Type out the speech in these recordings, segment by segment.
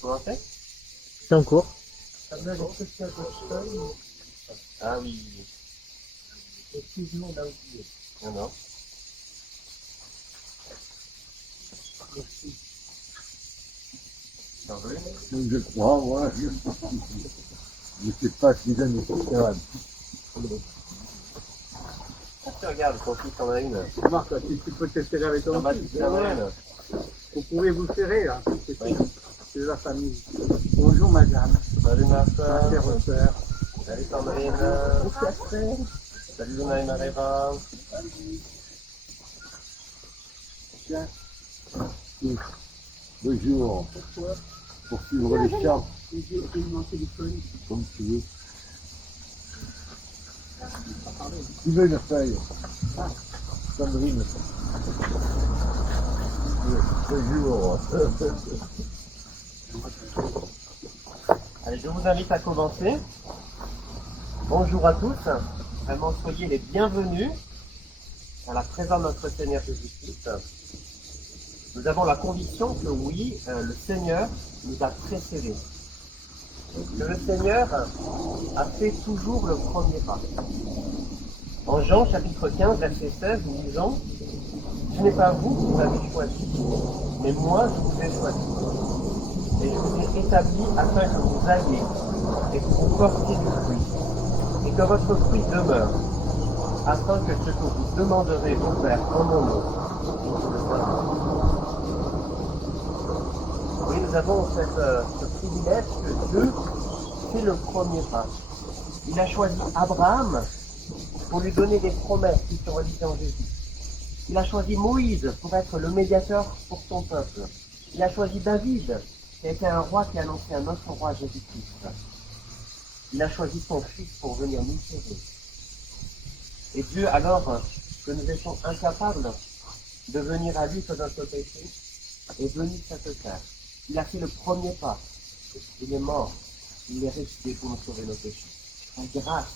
Comment c'est? C'est en cours. Ah oui. Excuse-moi, là oublié. Non, non. T'en veux? Je crois, ouais. Je ne sais pas si j'aime les Stéphane. Tu regardes, ton fils en a une. Marc, tu peux te serrer avec En ton bas, fils. tu en as une. Vous pouvez vous serrer, là. Oui. C'est la famille. Bonjour, madame. Salut Ma Martin. chère sœur. Salut Sandrine. Salut Luna et Maréva. Tiens, le jour pour suivre les chats, comme tu veux. Tu veux une feuille? Sandrine. Le jour. Allez, je vous invite à commencer. Bonjour à tous. Vraiment, soyez les bienvenus à la présence de notre Seigneur Jésus-Christ. Nous avons la conviction que oui, le Seigneur nous a précédés. Que le Seigneur a fait toujours le premier pas. En Jean chapitre 15, verset 16, nous lisons « Ce n'est pas vous qui m'avez choisi, mais moi je vous ai choisi. Et je vous ai établi afin que vous alliez et que vous portiez du fruit, et que votre fruit demeure, afin que ce que vous demanderez au Père en mon nom, il vous le donnera. » Oui, nous avons ce privilège que Dieu fait le premier pas. Il a choisi Abraham pour lui donner des promesses qui sont réalisées en Jésus. Il a choisi Moïse pour être le médiateur pour son peuple. Il a choisi David, qui a été un roi qui a annoncé un autre roi, Jésus-Christ. Il a choisi son fils pour venir nous sauver. Et Dieu, alors que nous étions incapables de venir à lui que notre péché, est venu cette terre. Il a fait le premier pas. Il est mort. Il est ressuscité pour nous sauver nos péchés. En grâce,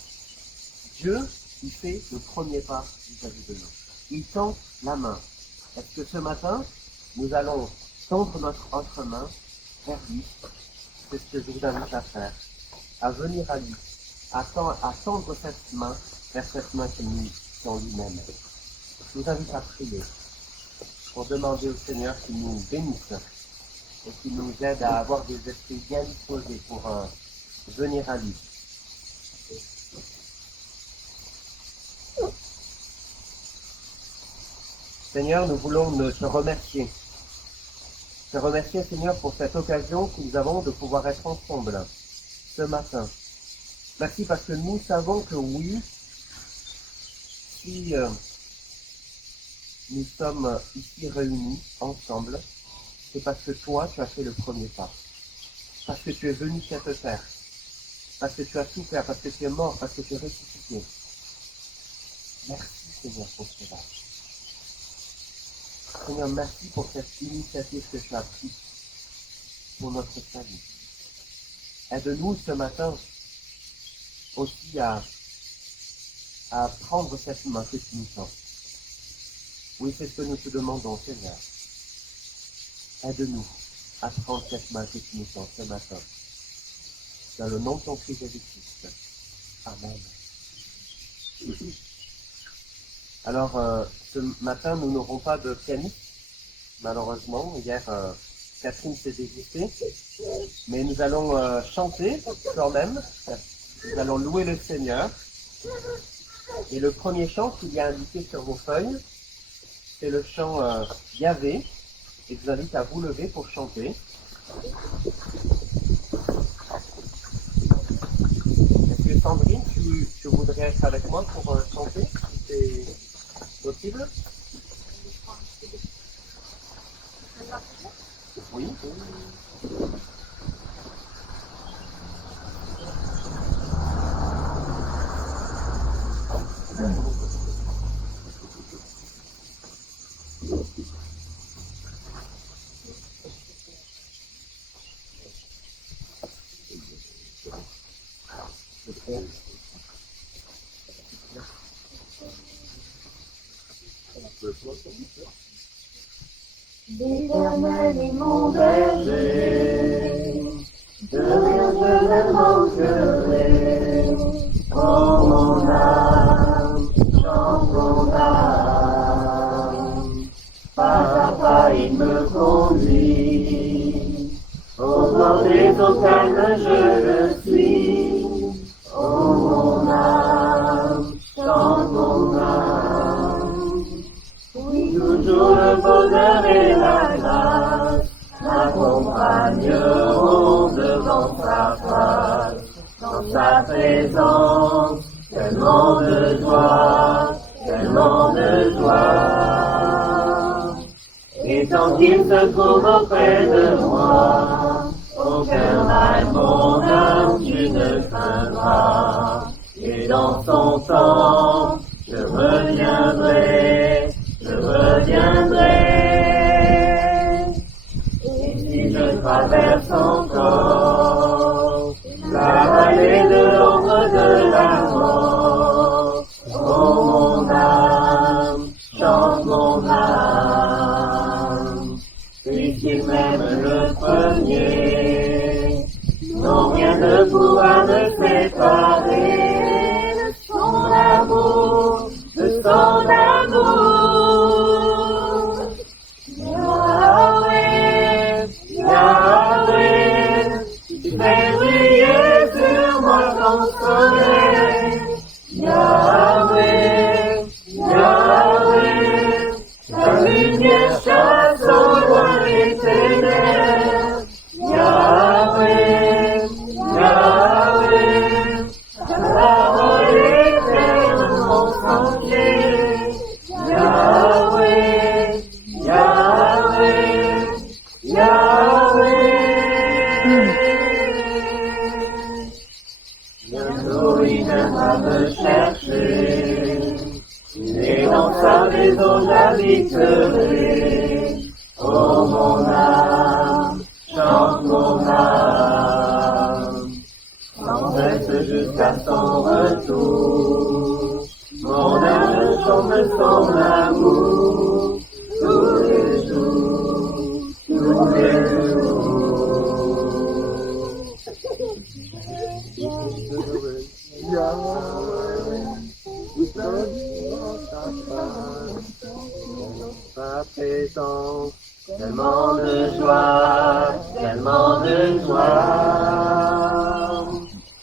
Dieu, il fait le premier pas vis-à-vis de nous. Il tend la main. Est-ce que ce matin, nous allons tendre notre autre main vers lui? C'est ce que je vous invite à faire. À venir à lui. À tendre cette main vers cette main qui nous tend lui-même. Je vous invite à prier pour demander au Seigneur qu'il nous bénisse et qu'il nous aide à avoir des esprits bien disposés pour venir à lui. Seigneur, nous voulons te remercier. Te remercier, Seigneur, pour cette occasion que nous avons de pouvoir être ensemble ce matin. Merci parce que nous savons que oui, si nous sommes ici réunis ensemble, c'est parce que toi, tu as fait le premier pas. Parce que tu es venu sur cette terre. Parce que tu as souffert, parce que tu es mort, parce que tu es ressuscité. Merci, Seigneur, pour cela. Seigneur, merci pour cette initiative que tu as prise pour notre salut. Aide-nous ce matin aussi à prendre cette main que tu nous tends. Oui, c'est ce que nous te demandons, Seigneur. Aide-nous à prendre cette main que tu nous tends ce matin. Dans le nom de ton Fils Jésus-Christ. Amen. Alors, ce matin, nous n'aurons pas de pianiste, malheureusement. Hier, Catherine s'est désistée. Mais nous allons chanter quand même. Nous allons louer le Seigneur. Et le premier chant qu'il y a indiqué sur vos feuilles, c'est le chant Yahvé. Et je vous invite à vous lever pour chanter. Est-ce que Sandrine, tu voudrais être avec moi pour chanter, si c'est possible? Oui. L'Éternel est mon berger, de rien je ne manquerai. Oh mon âme, chante mon âme, pas à pas il me conduit, au bord des eaux calmes je le suis. Oh mon âme, chante mon âme, oui toujours le bonheur et la grâce m'accompagneront devant sa face. Dans sa présence, tellement de joie, tellement de joie. Et tant qu'il se trouve auprès de moi, aucun mal, mon âme, tu ne craindras. Et dans son temps, je reviendrai, je reviendrai. Et si je traverse encore la vallée de l'ombre de la mort, oh mon âme, chante mon âme, puisqu'il m'aime le premier, non rien ne pourra me séparer de son amour, de son amour. Yahweh, Yahweh, tu fais briller sur moi ton soleil. Yahweh, Yahweh, ta lumière chasse au loin les ténèbres. Yahweh, Yahweh, ta parole éclaire mon sentier. Yahweh, Yahweh, Yahweh. Bientôt il viendra me chercher, et dans sa maison j'habiterai. Oh mon âme, chante mon âme, sans cesse jusqu'à son retour. Mon âme chante son amour, tous les jours, tous les jours. Sa présence, tellement de joie, tellement de joie.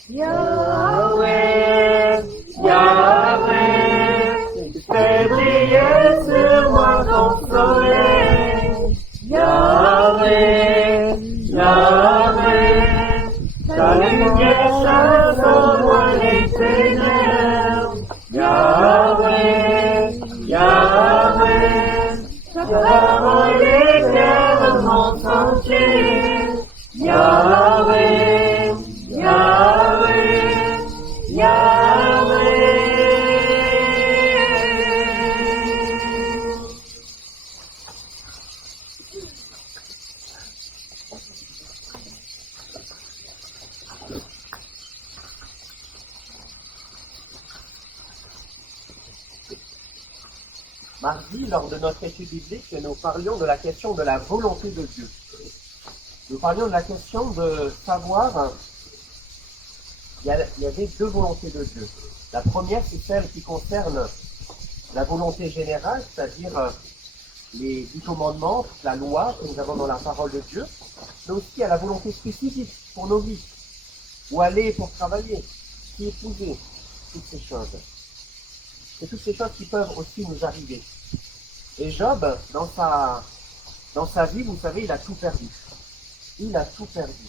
Yahweh, Yahweh, tu fais briller sur moi ton soleil. Yahweh, Yahweh, ta lumière chasse au loin les ténèbres. Yahweh, Yahweh, ta parole éclaire mon sentier. Yahweh, Yahweh, Yahweh. Mardi, lors de notre étude biblique, nous parlions de la question de la volonté de Dieu. Nous parlions de la question de savoir, il y avait deux volontés de Dieu. La première, c'est celle qui concerne la volonté générale, c'est-à-dire les 10 commandements, la loi que nous avons dans la parole de Dieu, mais aussi il y a la volonté spécifique pour nos vies, où aller pour travailler, qui épouser, toutes ces choses. C'est toutes ces choses qui peuvent aussi nous arriver. Et Job, dans sa vie, vous savez, il a tout perdu. Il a tout perdu.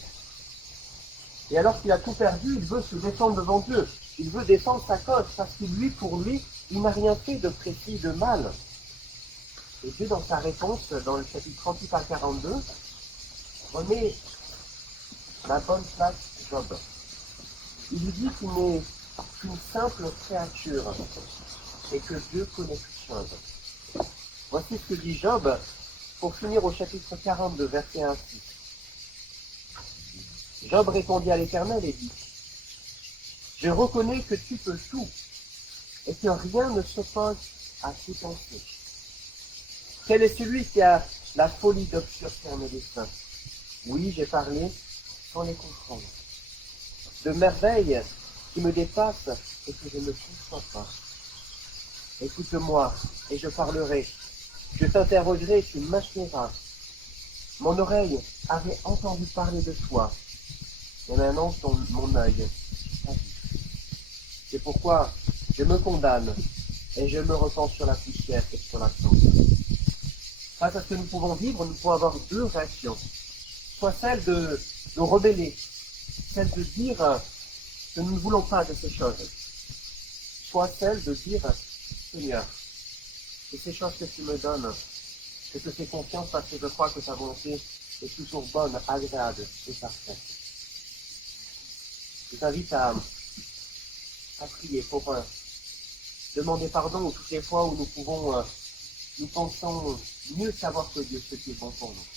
Et alors qu'il a tout perdu, il veut se défendre devant Dieu. Il veut défendre sa cause, parce que lui, pour lui, il n'a rien fait de précis, de mal. Et Dieu, dans sa réponse, dans le chapitre 38 à 42, remet la bonne place Job. Il lui dit qu'il n'est qu'une simple créature et que Dieu connaît toutes choses. Voici ce que dit Job pour finir au chapitre 42, verset 1 à 6. Job répondit à l'Éternel et dit : Je reconnais que tu peux tout et que rien ne s'oppose à tes pensées. Quel est celui qui a la folie d'obscurcir mes desseins. Oui, j'ai parlé sans les comprendre. De merveilles qui me dépassent et que je ne conçois pas. Écoute-moi et je parlerai. Je t'interrogerai, tu m'achèveras. Mon oreille avait entendu parler de toi. Et maintenant, mon œil a vu. C'est pourquoi je me condamne et je me repens sur la poussière et sur la cendre. Face à ce que nous pouvons vivre, nous pouvons avoir deux réactions. Soit celle de nous rebeller, celle de dire que nous ne voulons pas de ces choses. Soit celle de dire, Seigneur, et ces choses que tu me donnes, je te fais confiance parce que je crois que ta volonté est toujours bonne, agréable et parfaite. Je t'invite à prier pour demander pardon toutes les fois où nous pensons mieux savoir que Dieu ce qui est bon pour nous.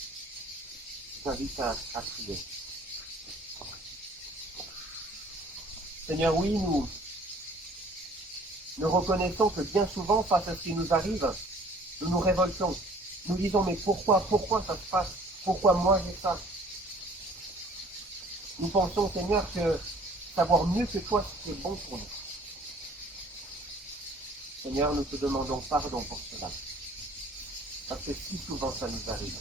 Je t'invite à prier. Seigneur, oui, nous reconnaissons que bien souvent, face à ce qui nous arrive, nous nous révoltons. Nous disons, mais pourquoi ça se passe? Pourquoi moi j'ai ça? Nous pensons, Seigneur, que savoir mieux que toi, c'est bon pour nous. Seigneur, nous te demandons pardon pour cela. Parce que si souvent ça nous arrive.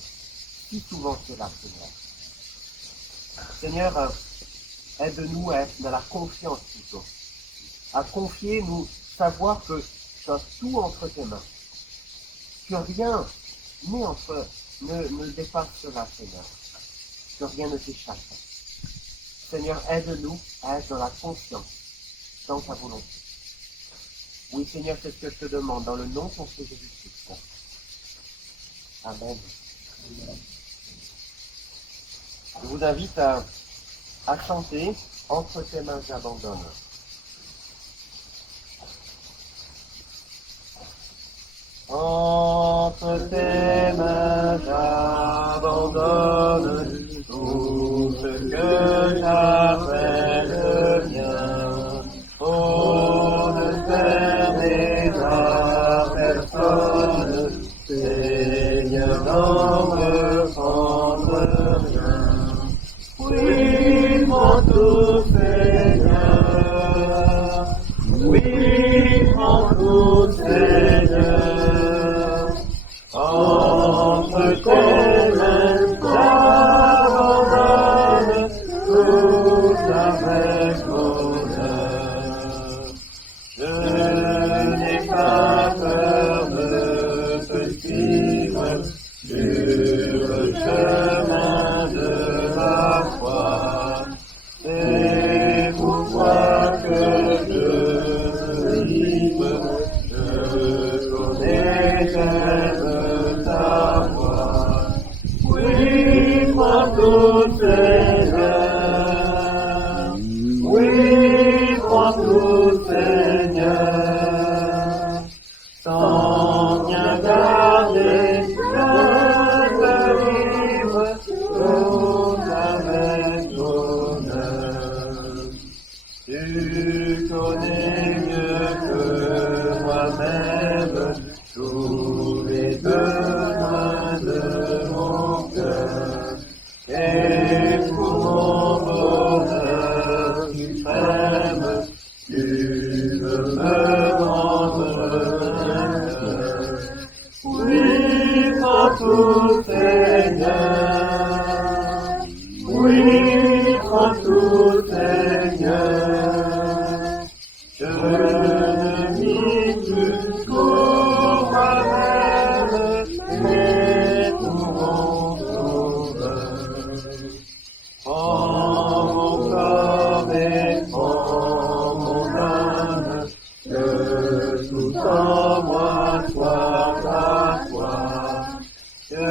Si souvent c'est là, Seigneur. Seigneur, aide-nous à être dans la confiance plutôt. À confier, nous savoir que tu as tout entre tes mains. Que rien ne dépasse cela, Seigneur. Que rien ne t'échappe. Seigneur, aide-nous à être dans la confiance, dans ta volonté. Oui, Seigneur, c'est ce que je te demande, dans le nom de ton Fils Jésus-Christ. Amen. Je vous invite à chanter « Entre tes mains j'abandonne ». Entre tes mains j'abandonne tout ce que j'appelle mien. Oh, ne fermez à personne, Seigneur, n'en reprendre rien. Oui, prends tout, Seigneur. Oui, prends tout, Seigneur. Entre tes mains, j'abandonne tout avec bonheur. Je n'ai pas peur de te suivre sur le chemin de la foi. C'est pourquoi que je me livre, je connais, j'aime ta voix. Oui, prends tout, Seigneur. Oui, prends tout, Seigneur. Sans bien garder, je te livre, tout avec bonheur. Tu connais mieux que moi-même tous les besoins de mon cœur. Et pour mon bonheur suprême, tu veux me rendre vainqueur. Oui, prends tout, Seigneur. Oui, prends tout, Seigneur. Je ne vis plus pour moi-même, mais pour mon sauveur. Prends mon corps et prends mon âme, que tout en moi soit ta foi. Que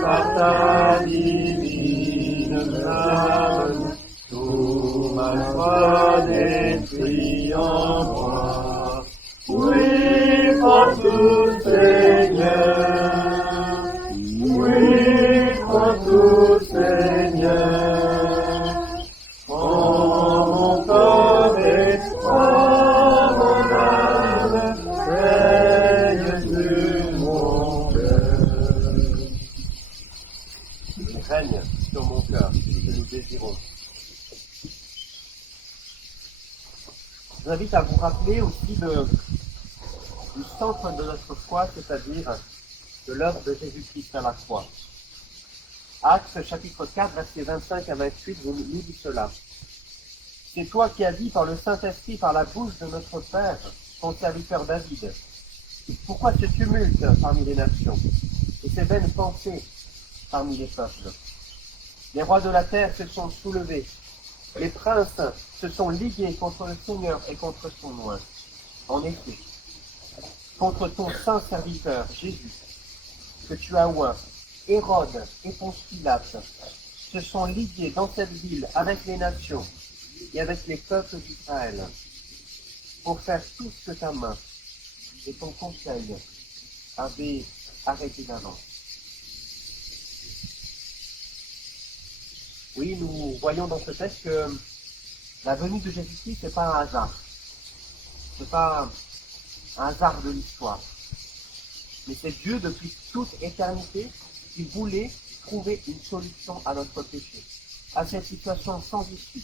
par ta divine flamme, tout ma foi détruit en moi. Oui, prends tout, Seigneur. Oui, prends tout, Seigneur. Prends mon corps et prends mon âme, règne sur mon cœur. règne sur mon cœur, que nous désirons. Je vous invite à vous rappeler aussi du centre de notre foi, c'est-à-dire de l'œuvre de Jésus-Christ à la croix. Actes chapitre 4, versets 25 à 28, nous dit cela. C'est toi qui as dit par le Saint-Esprit, par la bouche de notre Père, ton serviteur David. Pourquoi ce tumulte parmi les nations et ces vaines pensées parmi les peuples? Les rois de la terre se sont soulevés, les princes se sont ligués contre le Seigneur et contre son oint. En effet, contre ton saint serviteur Jésus, que tu as oint, Hérode et Ponce Pilate se sont ligués dans cette ville avec les nations et avec les peuples d'Israël pour faire tout ce que ta main et ton conseil avaient arrêté d'avance. Oui, nous voyons dans ce texte que la venue de Jésus-Christ, c'est pas un hasard. C'est pas un hasard de l'histoire. Mais c'est Dieu, depuis toute éternité, qui voulait trouver une solution à notre péché, à cette situation sans issue.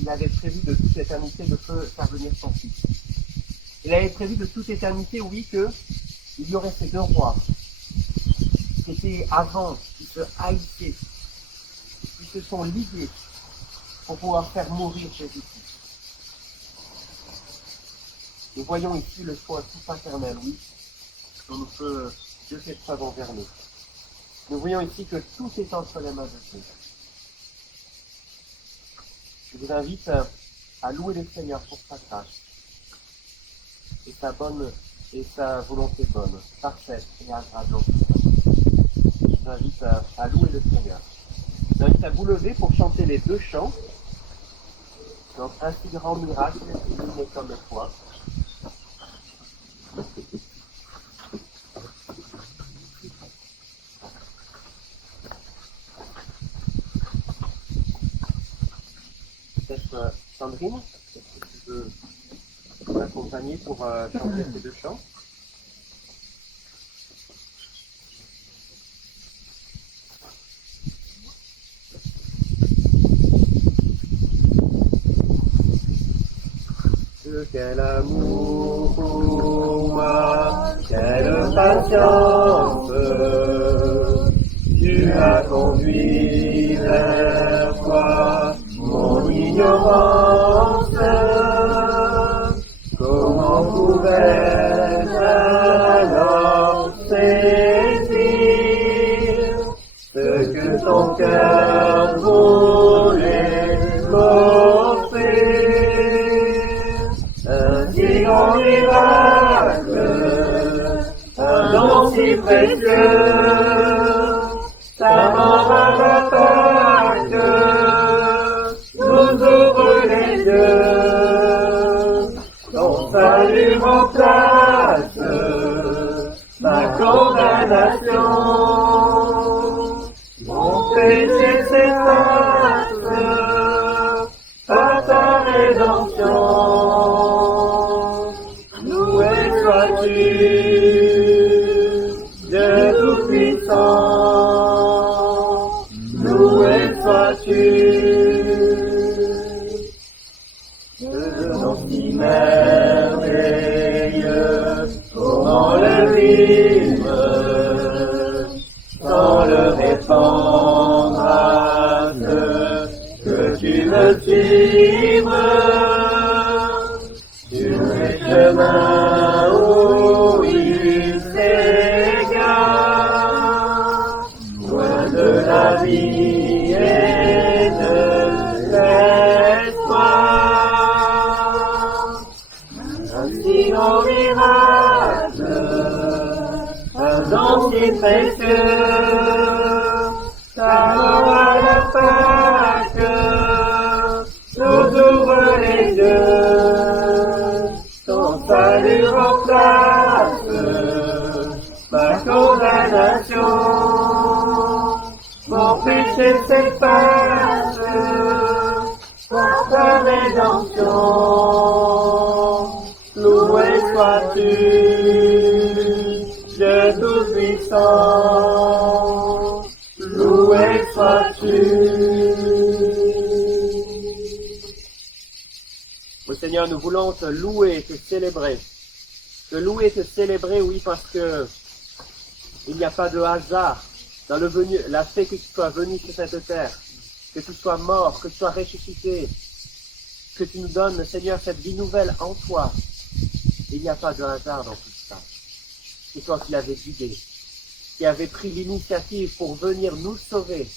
Il avait prévu de toute éternité de faire venir son Fils. Il avait prévu de toute éternité, oui, qu'il y aurait ces deux rois qui étaient avant, qui se haïssaient, qui se sont ligués pour pouvoir faire mourir Jésus-Christ. Nous voyons ici le choix tout paternel, oui, dont nous peut Dieu fait preuve envers nous. Nous voyons ici que tout est entre les mains de Dieu. Je vous invite à louer le Seigneur pour sa grâce et sa volonté bonne, parfaite et agréable. Je vous invite à louer le Seigneur. Je vous invite à vous lever pour chanter les deux chants. Donc, un si grand miracle, il n'est comme toi. Peut-être Sandrine, est-ce que tu veux m'accompagner pour chanter ces deux chants? Quel amour pour moi, quelle patience, tu as conduit vers toi mon ignorance. Comment pouvais-je alors saisir ce que ton cœur voulait m'offrir? Un si grand miracle, un don si précieux, ta mort à la Pâque nous ouvre les yeux. Ton salut remplace ma condamnation. Mon péché s'efface par ta rédemption. Loué sois-tu, Dieu Tout-Puissant. Loué sois-tu. Ce nom si merveilleux, comment le vivre sans le répandre à ceux que tu me suivre sur les chemins où il s'égare, loin de la vie et de l'espoir. Un si grand miracle, un don si précieux, ta mort à la Pâque nous ouvre les yeux. Ton salut remplace ma condamnation. Mon péché s'efface par ta rédemption. Loué sois-tu, Dieu Tout-Puissant. Seigneur, nous voulons te louer, te célébrer. Te louer, te célébrer, oui, parce que il n'y a pas de hasard dans la fait que tu sois venu sur cette terre, que tu sois mort, que tu sois ressuscité, que tu nous donnes, Seigneur, cette vie nouvelle en toi. Il n'y a pas de hasard dans tout ça. C'est toi qui l'avais guidé, qui avais pris l'initiative pour venir nous sauver.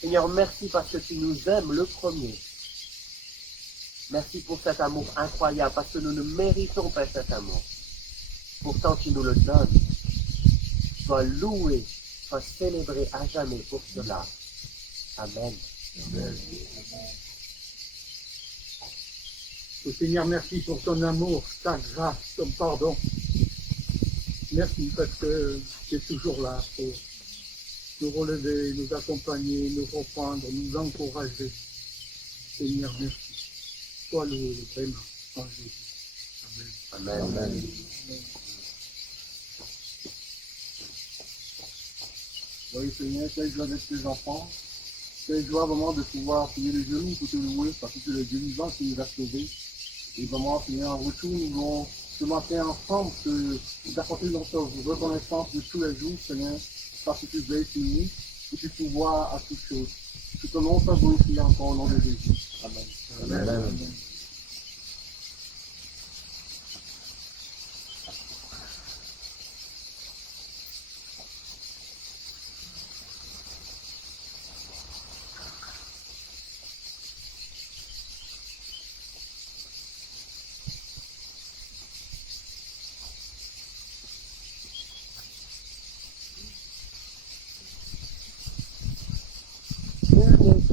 Seigneur, merci parce que tu nous aimes le premier. Merci pour cet amour incroyable, parce que nous ne méritons pas cet amour. Pourtant, tu nous le donnes. Sois loué, sois célébré à jamais pour cela. Amen. Amen. Oh Seigneur, merci pour ton amour, ta grâce, ton pardon. Merci parce que tu es toujours là pour nous relever, nous accompagner, nous reprendre, nous encourager. Seigneur, merci. Sois loué vraiment en Jésus. Amen. Amen. Amen. Oui, Seigneur, quelle joie d'être tes enfants. Quelle joie vraiment de pouvoir prier les genoux pour te louer, parce que c'est le Dieu vivant qui nous a sauvés. Et vraiment, Seigneur, en retour, nous voulons ce matin ensemble d'apporter notre reconnaissance de tous les jours, Seigneur, parce que tu veilles sur nous et tu pouvoir à toutes choses. Que ton nom soit glorifié encore au nom de Jésus. Amen. Amen. Amen.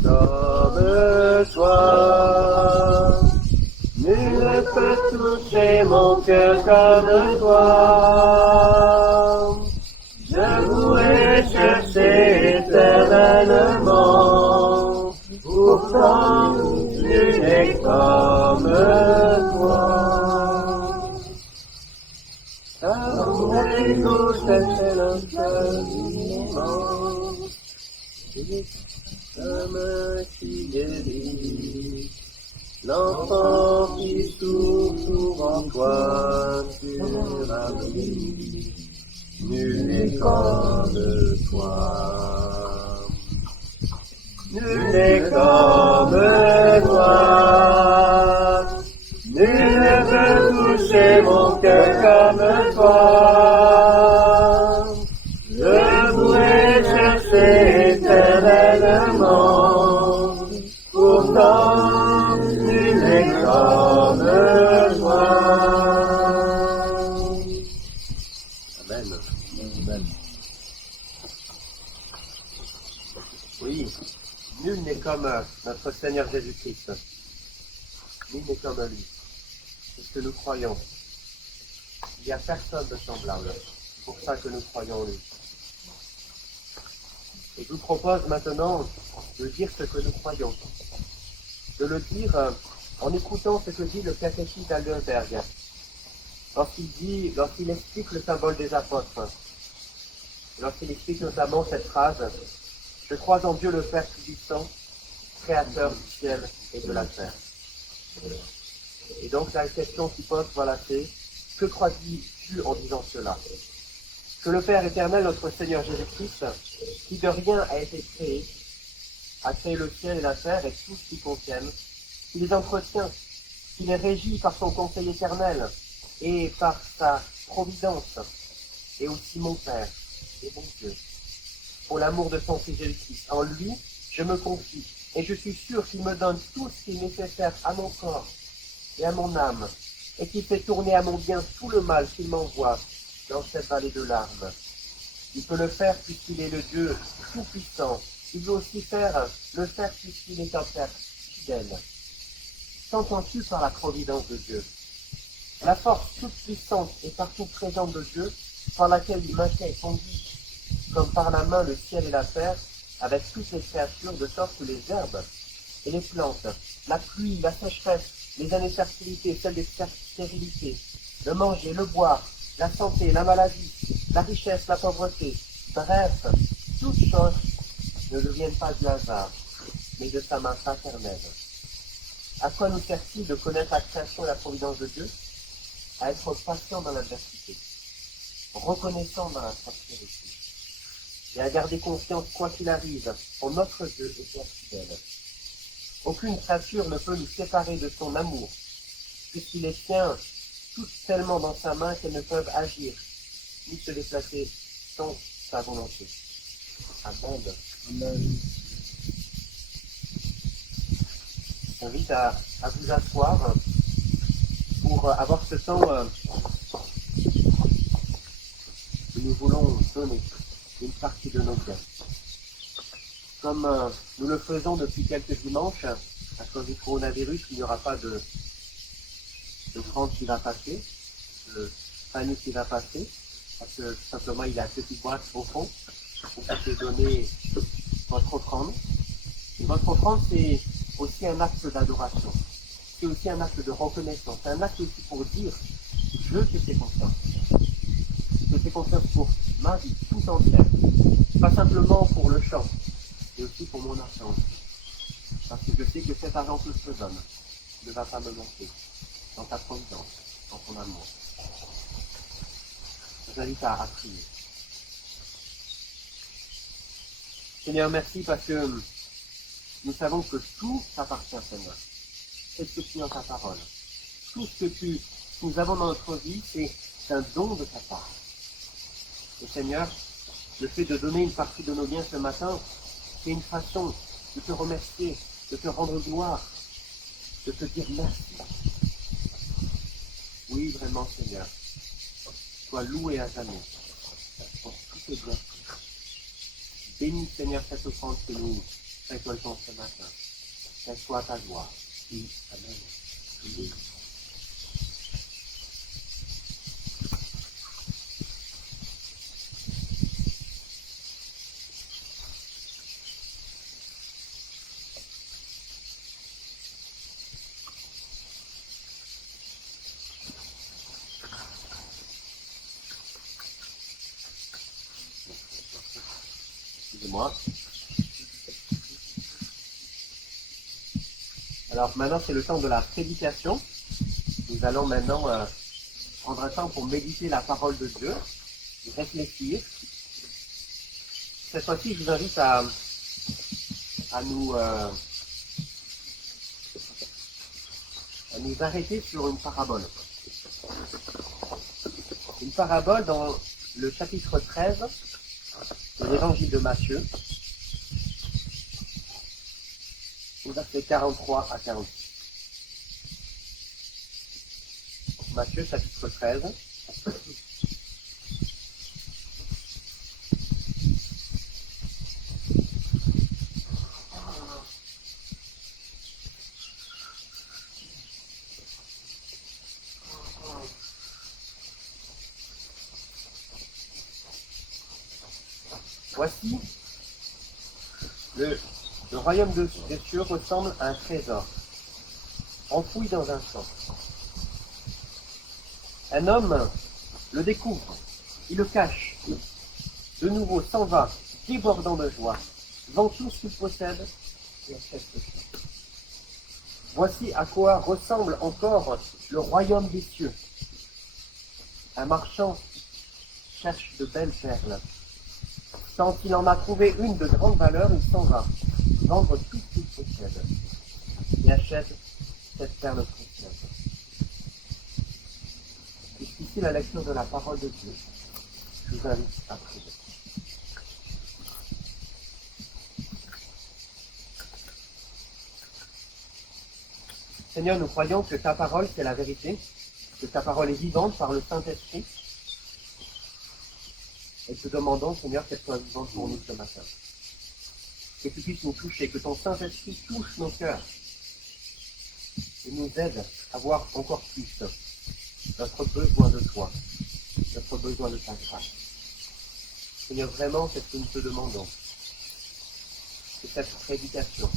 Comme toi, nul ne peut toucher mon cœur comme toi. Je voudrais chercher éternellement, pourtant nul n'est comme toi. Amour et gauche, c'est l'infiniment. La main qui guérit, l'enfant qui souffre en toi sur la vie, nul n'est comme toi. Nul n'est comme toi, nul ne peut toucher mon cœur comme toi. Je voudrais chercher éternellement, pourtant nul n'est comme toi. Amen. Amen. Oui, nul n'est comme notre Seigneur Jésus-Christ. Nul n'est comme lui. C'est ce que nous croyons. Il n'y a personne de semblable. C'est pour ça que nous croyons en lui. Et je vous propose maintenant de dire ce que nous croyons. De le dire en écoutant ce que dit le catéchisme d'Alderberg. Lorsqu'il explique le symbole des apôtres. Lorsqu'il explique notamment cette phrase, « Je crois en Dieu le Père Tout-Puissant, Créateur du ciel et de la terre. » Et donc la question qu'il pose, voilà, c'est « Que crois-tu en disant cela ?» Que le Père éternel, notre Seigneur Jésus-Christ, qui de rien a été créé, a créé le ciel et la terre et tout ce qu'ils contiennent, qui les entretient, qui les régit par son conseil éternel et par sa providence, et aussi mon Père et mon Dieu. Pour l'amour de son Fils Jésus-Christ, en lui, je me confie, et je suis sûr qu'il me donne tout ce qui est nécessaire à mon corps et à mon âme, et qu'il fait tourner à mon bien tout le mal qu'il m'envoie dans cette vallée de larmes. Il peut le faire puisqu'il est le Dieu tout-puissant. Il veut aussi le faire puisqu'il est un Père fidèle. T'entends-tu par la providence de Dieu? La force toute-puissante et partout présente de Dieu, par laquelle il maintient et conduit, comme par la main le ciel et la terre, avec toutes les créatures, de sorte que les herbes et les plantes, la pluie, la sécheresse, les années de fertilité, celles des stérilités, le manger, le boire, la santé, la maladie, la richesse, la pauvreté, bref, toutes choses ne deviennent pas du hasard, mais de sa main paternelle. À quoi nous sert-il de connaître la création et la providence de Dieu? À être patient dans l'adversité, reconnaissant dans la prospérité, et à garder confiance quoi qu'il arrive en notre Dieu et Père fidèle. Aucune créature ne peut nous séparer de son amour, puisqu'il les tient toutes tellement dans sa main qu'elles ne peuvent agir, ni se déplacer sans sa volonté. Amen. Amen. Je vous invite à vous asseoir pour avoir ce temps que nous voulons donner une partie de nos biens. Comme nous le faisons depuis quelques dimanches, à cause du coronavirus, il n'y aura pas de grande qui va passer, de panier qui va passer, parce que tout simplement il y a une petite boîte au fond, vous pouvez donner votre offrande. Et votre offrande, c'est aussi un acte d'adoration, c'est aussi un acte de reconnaissance, c'est un acte aussi pour dire je te fais confiance. Je te fais confiance pour ma vie tout entière, pas simplement pour le chant, mais aussi pour mon argent. Parce que je sais que cet argent que je te donne ne va pas me manquer dans ta providence, dans ton amour. Je vous invite à prier. Seigneur, merci parce que nous savons que tout t'appartient, Seigneur. C'est ce que tu as dans ta parole. Tout ce que nous avons dans notre vie, c'est un don de ta part. Et Seigneur, le fait de donner une partie de nos biens ce matin, c'est une façon de te remercier, de te rendre gloire, de te dire merci. Oui, vraiment, Seigneur. Sois loué à jamais pour tous tes biens. Bénis, Seigneur, cette offrande que nous récoltons ce matin. Qu'elle soit à ta gloire. Oui, amen. Oui. Excusez-moi. Alors maintenant c'est le temps de la prédication. Nous allons maintenant prendre un temps pour méditer la parole de Dieu, réfléchir. Cette fois-ci, je vous invite à nous arrêter sur une parabole. Une parabole dans le chapitre 13 de l'évangile de Matthieu, versets 43 à 46. Matthieu, chapitre 13. Voici, le royaume des cieux ressemble à un trésor, enfoui dans un champ. Un homme le découvre, il le cache, de nouveau s'en va, débordant de joie, vend tout ce qu'il possède et achète le champ. Voici à quoi ressemble encore le royaume des cieux. Un marchand cherche de belles perles. Quand il en a trouvé une de grande valeur, il s'en va vendre tout ce qu'il possède et achète cette perle précieuse. Jusqu'ici la lecture de la parole de Dieu. Je vous invite à prier. Seigneur, nous croyons que ta parole c'est la vérité, que ta parole est vivante par le Saint-Esprit. Et te demandons, Seigneur, qu'elle soit vivante pour nous ce matin. Que tu puisses nous toucher, que ton Saint-Esprit touche nos cœurs et nous aide à voir encore plus notre besoin de toi, notre besoin de ta grâce. Seigneur, vraiment, c'est ce que nous te demandons. Que cette prédication,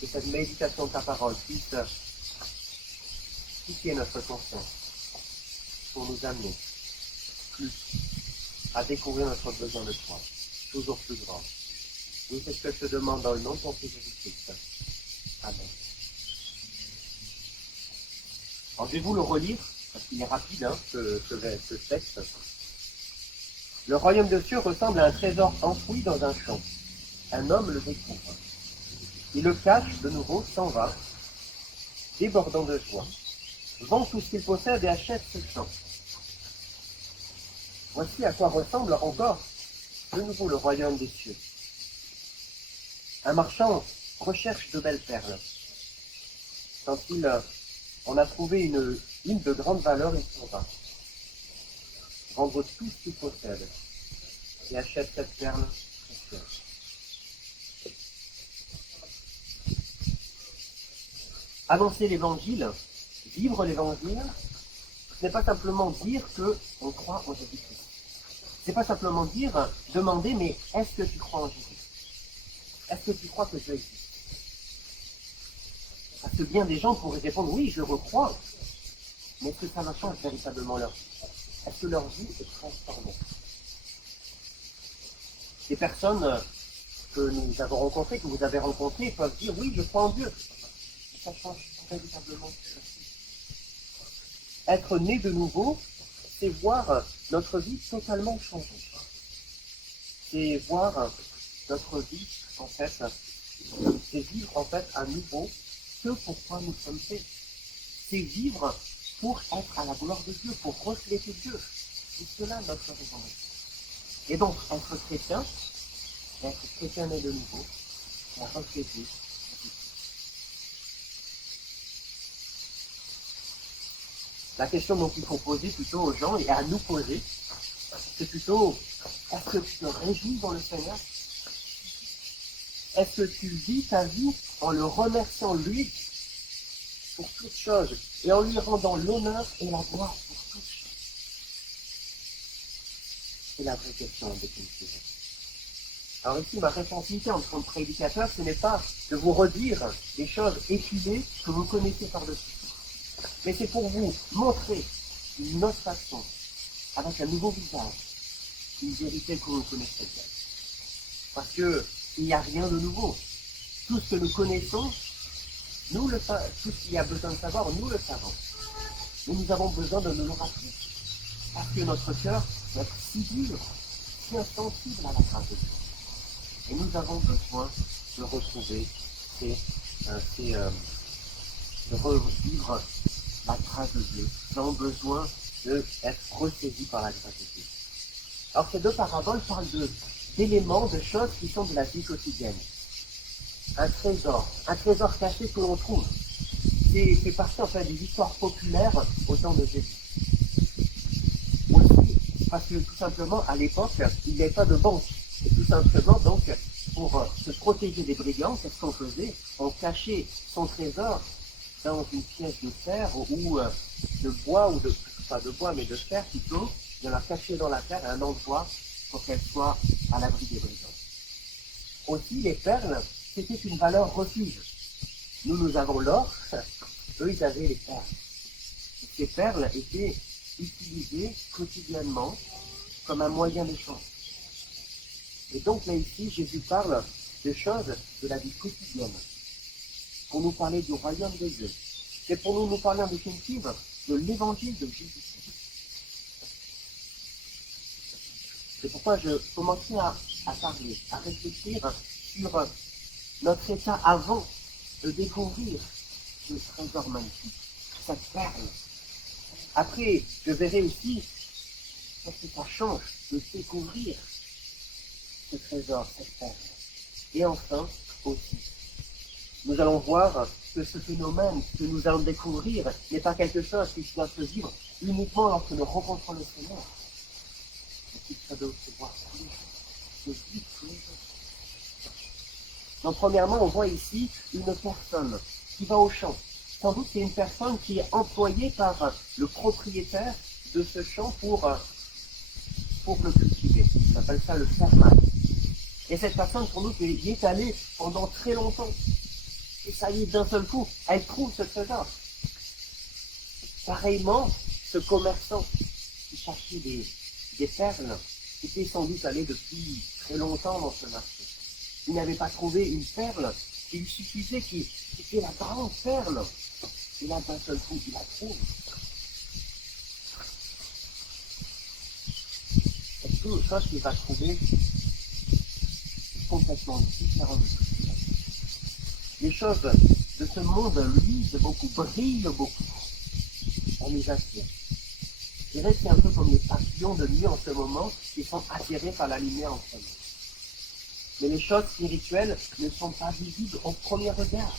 que cette méditation de ta parole puisse piquer notre conscience pour nous amener plus à découvrir notre besoin de toi, toujours plus grand. Oui, c'est ce que je te demande dans le nom de ton Fils Jésus-Christ. Amen. Alors je vais vous le relire, parce qu'il est rapide, hein, ce texte. Le royaume de Dieu ressemble à un trésor enfoui dans un champ. Un homme le découvre. Il le cache de nouveau, s'en va, débordant de joie, vend tout ce qu'il possède et achète ce champ. Voici à quoi ressemble encore de nouveau le royaume des cieux. Un marchand recherche de belles perles. Quand il en a trouvé une de grande valeur, il s'en va. Vendre tout ce qu'il possède et achète cette perle précieuse. Annoncer l'évangile, vivre l'évangile, ce n'est pas simplement dire qu'on croit en Jésus-Christ. Ce n'est pas simplement dire, demander, mais est-ce que tu crois en Jésus? Est-ce que tu crois que Dieu existe? Parce que bien des gens pourraient répondre, oui, je recrois, mais est-ce que ça va changer véritablement leur vie? Est-ce que leur vie est transformée? Des personnes que nous avons rencontrées, que vous avez rencontrées, peuvent dire, oui, je crois en Dieu. Ça change véritablement. Être né de nouveau, c'est voir notre vie totalement changée. C'est voir notre vie, en fait, c'est vivre en fait à nouveau ce pourquoi nous sommes faits. C'est vivre pour être à la gloire de Dieu, pour refléter Dieu. C'est cela notre raison d'être. Et donc, être chrétien né de nouveau, c'est refléter. La question donc qu'il faut poser plutôt aux gens et à nous poser, c'est plutôt, est-ce que tu te réjouis dans le Seigneur? Est-ce que tu vis ta vie en le remerciant lui pour toutes choses et en lui rendant l'honneur et la gloire pour toutes choses? C'est la vraie question définitive. Alors ici, ma responsabilité en tant que prédicateur, ce n'est pas de vous redire des choses étudiées que vous connaissez par-dessus. Mais c'est pour vous montrer une autre façon, avec un nouveau visage, une vérité que vous connaissez bien. Parce qu'il n'y a rien de nouveau. Tout ce que nous connaissons, tout ce qu'il y a besoin de savoir, nous le savons. Mais nous avons besoin de nous le rappeler. Parce que notre cœur doit être si dur, si insensible à la grâce de Dieu. Et nous avons besoin de retrouver de revivre la grâce de Dieu. Nous avons besoin d'être ressaisis par la grâce de Dieu. Alors ces deux paraboles parlent d'éléments, de choses qui sont de la vie quotidienne. Un trésor caché que l'on trouve. C'est parti en fait des histoires populaires au temps de Jésus. Aussi, parce que tout simplement, à l'époque, il n'y avait pas de banque. Et tout simplement, donc, pour se protéger des brigands, qu'est-ce qu'on faisait? On cachait son trésor dans une pièce de fer ou de bois, pas de bois, mais de fer plutôt, de la cacher dans la terre à un endroit pour qu'elle soit à l'abri des brigands. Aussi, les perles, c'était une valeur refuge. Nous avons l'or, eux, ils avaient les perles. Et ces perles étaient utilisées quotidiennement comme un moyen d'échange. Et donc là ici, Jésus parle de choses de la vie quotidienne, pour nous parler du royaume de Dieu. C'est pour nous parler en définitive de l'évangile de Jésus-Christ. C'est pourquoi je commençais à parler, à réfléchir sur notre état avant de découvrir ce trésor magnifique, cette perle. Après, je verrai aussi qu'est-ce que ça change de découvrir ce trésor, cette perle. Et enfin, aussi, nous allons voir que ce phénomène que nous allons découvrir n'est pas quelque chose qui doit se vivre uniquement lorsque nous rencontrons le Seigneur, mais qu'il doit se voir tous les jours, se vivre tous les jours. Donc premièrement, on voit ici une personne qui va au champ. Sans doute c'est une personne qui est employée par le propriétaire de ce champ pour le cultiver. On appelle ça le fermage. Et cette personne, pour nous, y est allée pendant très longtemps. Et ça y est, d'un seul coup, elle trouve ce trésor. Pareillement, ce commerçant qui cherchait des perles était sans doute allé depuis très longtemps dans ce marché. Il n'avait pas trouvé une perle qui lui suffisait, qui était la grande perle. Et là, d'un seul coup, il la trouve. Et toute chose qu'il va trouver est complètement différente de tout ce qu'il a vu. Les choses de ce monde luisent beaucoup, brillent beaucoup. On les attire. Je dirais que c'est un peu comme les papillons de nuit en ce moment qui sont attirés par la lumière en ce moment. Mais les choses spirituelles ne sont pas visibles au premier regard.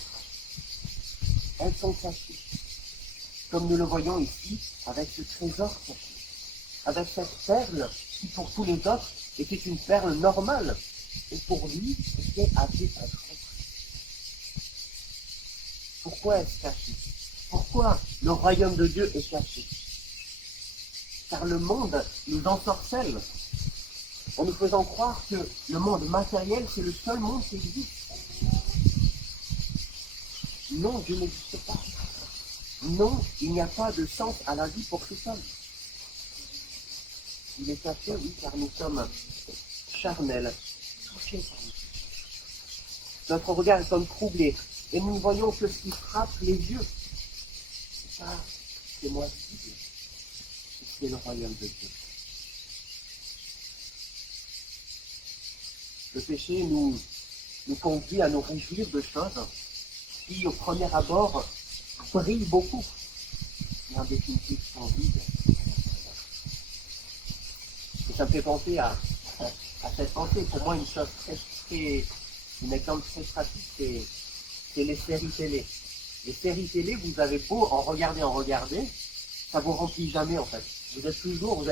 Elles sont cachées. Comme nous le voyons ici, avec ce trésor caché. Avec cette perle qui pour tous les autres était une perle normale. Et pour lui, c'était assez incroyable. Pourquoi est-ce caché? Pourquoi le royaume de Dieu est caché? Car le monde nous ensorcelle en nous faisant croire que le monde matériel, c'est le seul monde qui existe. Non, Dieu n'existe pas. Non, il n'y a pas de sens à la vie pour tout homme. Il est caché, oui, car nous sommes charnels, touchés par lui. Notre regard est comme troublé, et nous ne voyons que ce qui frappe les yeux. Ça, c'est moi qui dis. C'est le royaume de Dieu. Le péché nous conduit à nous réjouir de choses qui, au premier abord, brillent beaucoup, mais en définitive sont vides. Et ça me fait penser à cette pensée. Pour moi, une chose un exemple très pratique, c'est les séries télé. Les séries télé, vous avez beau en regarder, ça vous remplit jamais en fait. Vous avez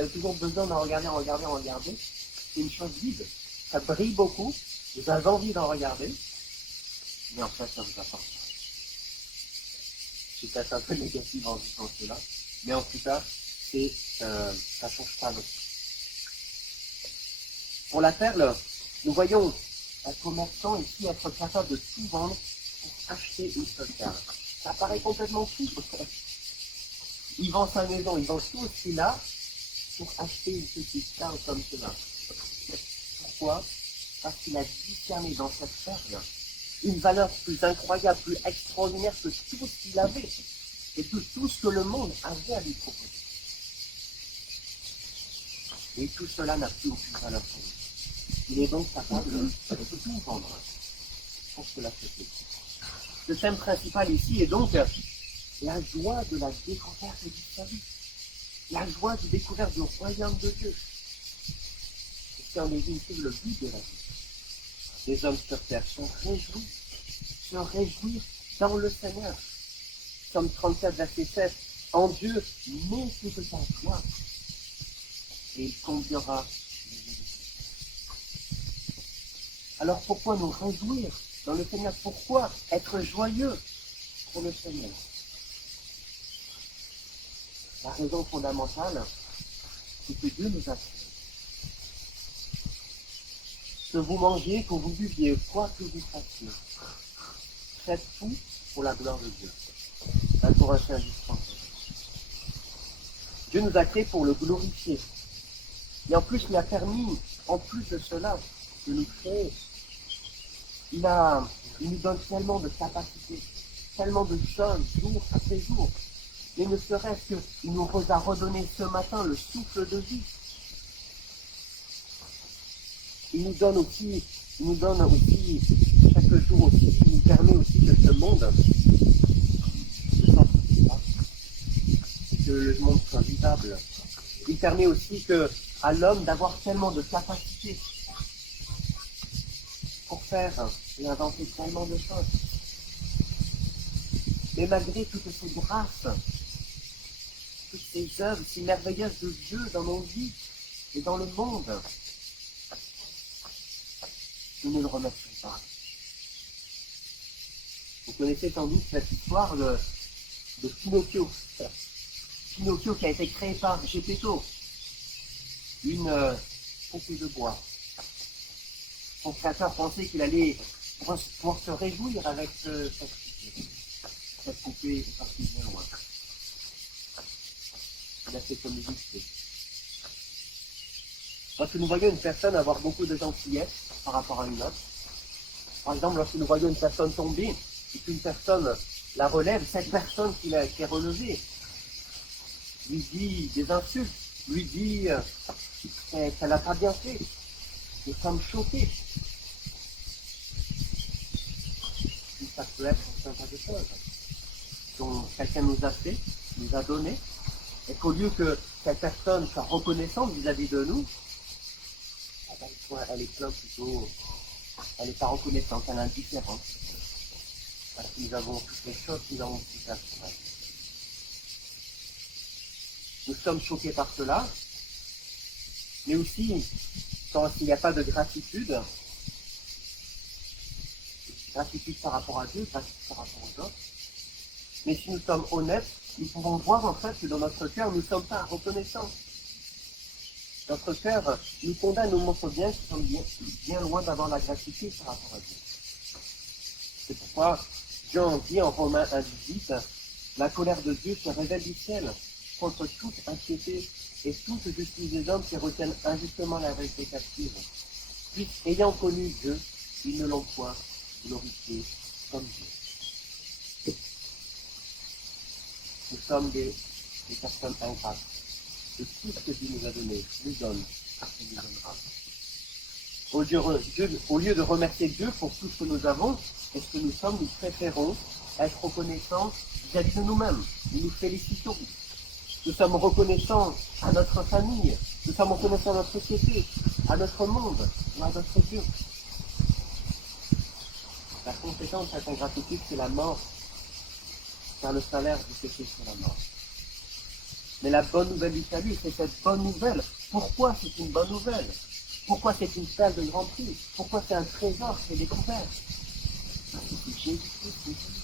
toujours besoin d'en regarder. C'est une chose vide. Ça brille beaucoup, vous avez envie d'en regarder, mais en fait, ça vous apporte. Je suis peut-être un peu négatif en disant cela, mais en tout cas, ça change pas non. Pour la perle, nous voyons un commerçant ici être capable de tout vendre pour acheter une seule perle. Ça paraît complètement fou. Il vend sa maison, il vend tout ce qu'il a pour acheter une petite perle comme cela. Pourquoi? Parce qu'il a discerné dans cette perle une valeur plus incroyable, plus extraordinaire que tout ce qu'il avait et que tout ce que le monde avait à lui proposer. Et tout cela n'a plus aucune valeur pour lui. Il est donc capable de tout vendre pour se l'acheter. Le thème principal ici est donc la joie de la découverte du salut, la joie de découverte du royaume de Dieu. C'est en définitive le but de la vie. Les hommes sur terre se réjouir dans le Seigneur. Somme 37, verset 7. En Dieu, mets toute ta joie, et il comblera les illusions. Alors pourquoi nous réjouir dans le Seigneur? Pourquoi être joyeux pour le Seigneur? La raison fondamentale, c'est que Dieu nous a créés. Que vous mangiez, que vous buviez, quoi que vous fassiez, faites tout pour la gloire de Dieu. 1 Corinthiens 10, 39. Dieu nous a créés pour le glorifier. Et en plus, il a permis, en plus de cela, de nous créer. Il nous donne tellement de capacités, tellement de choses, jour après jour. Et ne serait-ce qu'il nous a redonné ce matin le souffle de vie. Il nous donne aussi, chaque jour aussi, il nous permet aussi que ce monde que le monde soit vivable. Il permet aussi à l'homme d'avoir tellement de capacités pour faire et inventer tellement de choses. Mais malgré toutes ces grâces, toutes ces œuvres si merveilleuses de Dieu dans nos vies et dans le monde, nous ne le remercions pas. Vous connaissez sans doute cette histoire de Pinocchio. Pinocchio qui a été créé par Geppetto, une poupée de bois. Son créateur pensait qu'il allait pouvoir se réjouir avec cette poupée est partie de loin. Il a fait comme il dit. Lorsque nous voyons une personne avoir beaucoup de gentillesse par rapport à une autre, par exemple, lorsque nous voyons une personne tomber et qu'une personne la relève, cette personne qui est relevée lui dit des insultes, lui dit qu'elle n'a pas bien fait. Nous sommes choqués. Et ça peut être un tas de choses dont quelqu'un nous a fait, nous a donné, et qu'au lieu que cette personne soit reconnaissante vis-à-vis de nous, elle est plein plutôt, elle n'est pas reconnaissante, elle est indifférente. Parce que nous avons toutes les choses que nous avons pu faire pour elle. Nous sommes choqués par cela, mais aussi quand il n'y a pas de gratitude par rapport à Dieu, gratitude par rapport aux autres. Mais si nous sommes honnêtes, nous pouvons voir en fait que dans notre cœur, nous ne sommes pas reconnaissants. Notre cœur nous condamne, nous montre bien que nous sommes bien loin d'avoir la gratitude par rapport à Dieu. C'est pourquoi Jean dit en Romains 1,18, la colère de Dieu se révèle du ciel contre toute impiété et toute justice des hommes qui retiennent injustement la vérité captive. Puis, ayant connu Dieu, ils ne l'ont point glorifié comme Dieu. Nous sommes des personnes ingrates. De tout ce que Dieu nous a donné, nous donne et nous donnera. Au lieu de remercier Dieu pour tout ce que nous avons et ce que nous sommes, nous préférons être reconnaissants vis-à-vis de nous-mêmes. Nous nous félicitons. Nous sommes reconnaissants à notre famille. Nous sommes reconnaissants à notre société, à notre monde ou à notre Dieu. La conséquence de cette ingratitude, c'est la mort. Car le salaire du péché, c'est la mort. Mais la bonne nouvelle du salut, c'est cette bonne nouvelle. Pourquoi c'est une bonne nouvelle? Pourquoi c'est une perle de grand prix? Pourquoi c'est un trésor qui est découvert? Parce que c'est Jésus-Christ qui est venu.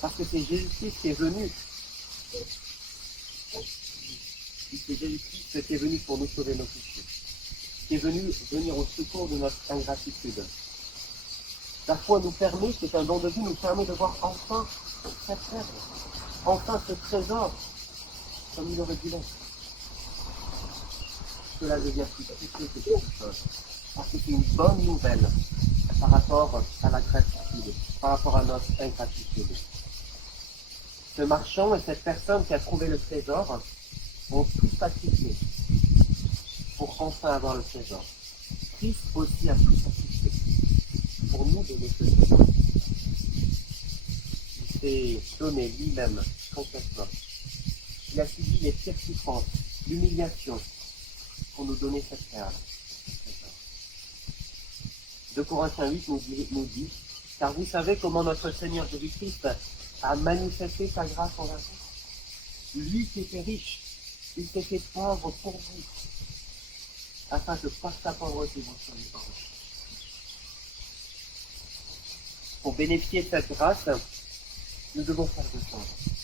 Parce que c'est Jésus-Christ qui est venu. C'est Jésus-Christ qui est venu pour nous sauver nos péchés. Qui est venu venir au secours de notre ingratitude. La foi nous permet, c'est un don de Dieu, nous permet de voir enfin cette terre, enfin ce trésor, comme il aurait dû l'être. Cela devient plus précieux que quelque chose. Parce que c'est une bonne nouvelle par rapport à la gratitude, par rapport à notre ingratitude. Ce marchand et cette personne qui a trouvé le trésor vont tous sacrifier pour enfin avoir le trésor. Christ aussi a tout sacrifié pour nous donner ce trésor. Il s'est donné lui-même complètement. Il a subi les pires souffrances, l'humiliation pour nous donner cette perle. 2 Corinthiens 8 nous dit, car vous savez comment notre Seigneur Jésus-Christ a manifesté sa grâce envers vous. Lui qui était riche, il s'est fait pauvre pour vous, afin que par sa pauvreté vous soyez riches. Pour bénéficier de cette grâce, nous devons faire deux choses.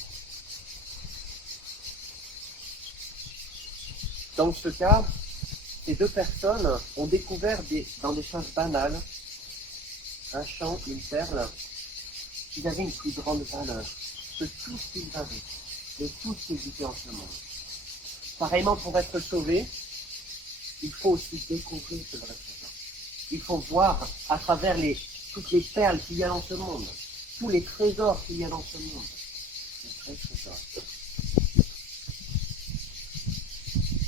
Dans ce cas, ces deux personnes ont découvert dans des choses banales, un champ, une perle, qu'ils avaient une plus grande valeur que tout ce qu'ils avaient, de tout ce qu'ils étaient en ce monde. Pareillement, pour être sauvé, il faut aussi découvrir ce vrai trésor. Il faut voir à travers toutes les perles qu'il y a dans ce monde, tous les trésors qu'il y a dans ce monde. Les vrais trésors.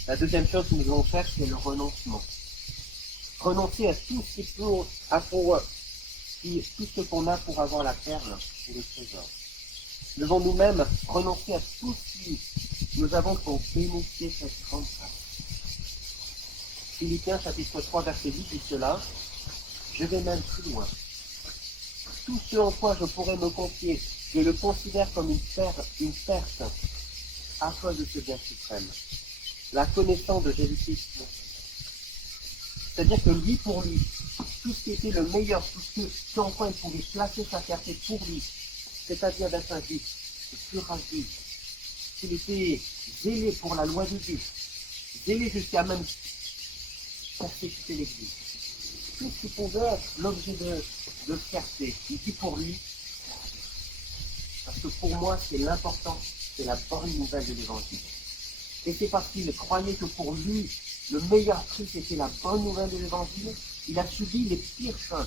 La deuxième chose que nous devons faire, c'est le renoncement. Renoncer à tout ce tout ce qu'on a pour avoir la perle et le trésor. Nous devons nous-mêmes renoncer à tout ce que nous avons pour bénéficier de cette grande grâce. Philippiens chapitre 3 verset 10 dit cela, je vais même plus loin. Tout ce en quoi je pourrais me confier, je le considère comme une perte à cause de ce bien suprême. La connaissance de Jésus-Christ. C'est-à-dire que lui, pour lui, tout ce qui était le meilleur, tout ce en quoi il pouvait placer sa fierté pour lui, c'est-à-dire d'être un juif, le plus rapide, qu'il était zélé pour la loi de Dieu, zélé jusqu'à même persécuter l'Église. Tout ce qui pouvait être l'objet de fierté, il dit pour lui, parce que pour moi, c'est l'important, c'est la bonne nouvelle de l'Évangile. Et c'est parce qu'il croyait que pour lui, le meilleur truc était la bonne nouvelle de l'Évangile, il a subi les pires choses,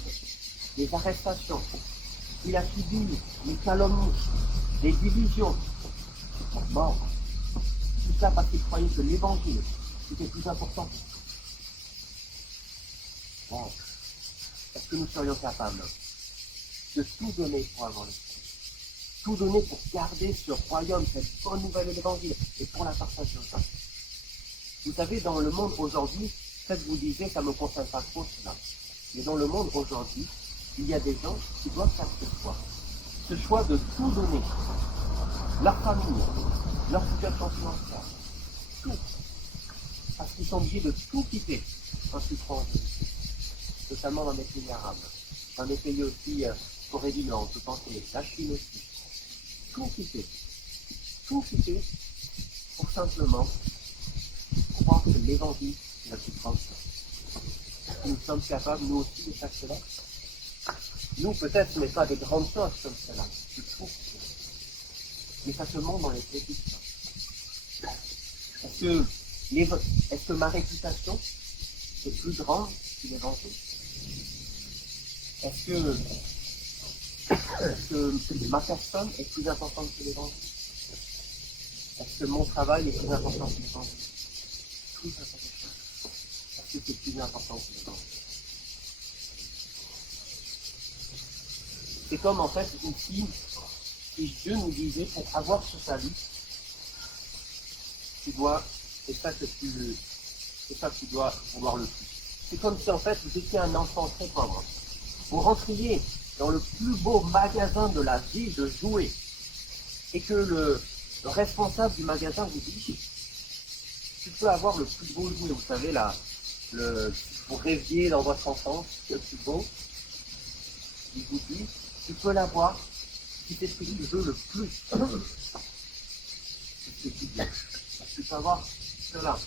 les arrestations, il a subi les calomnies, les divisions, la mort. Tout ça parce qu'il croyait que l'évangile était plus important. Wow. Est-ce que nous serions capables de tout donner pour avoir le salut? Tout donner pour garder ce royaume, cette bonne nouvelle de l'évangile, et pour la partager aux autres. Vous savez, dans le monde aujourd'hui, peut-être vous disiez, ça ne me concerne pas trop cela, mais dans le monde aujourd'hui, il y a des gens qui doivent faire ce choix de tout donner, leur famille, leur situation financière, tout, parce qu'ils sont obligés de tout quitter quand ils croient en Jésus, notamment dans les pays arabes, dans les pays aussi, Corée du Nord, on peut penser, la Chine aussi, tout quitter pour simplement croire que l'évangile est la plus grande chose. Nous sommes capables, nous aussi, de faire cela. Nous, peut-être, mais pas des grandes choses comme cela, de tout quitter. Mais ça se montre dans les petites choses. Est-ce que ma réputation est plus grande que l'évangile? Est-ce que ma personne est plus importante que l'évangile? Est-ce que mon travail est plus important que l'évangile? Tout ça, parce que c'est plus important que l'évangile. C'est comme en fait ici, si Dieu nous disait, pour avoir ce salut, tu dois, c'est ça que tu dois vouloir le plus. C'est comme si en fait vous étiez un enfant très pauvre. Vous rentriez dans le plus beau magasin de la ville de jouets et que le responsable du magasin vous dit, tu peux avoir le plus beau jouet, vous savez là, vous rêviez dans votre enfance, le plus beau, il vous dit, tu peux l'avoir si tu essayes le jeu le plus. C'est ce que tu dis. Tu peux avoir cela,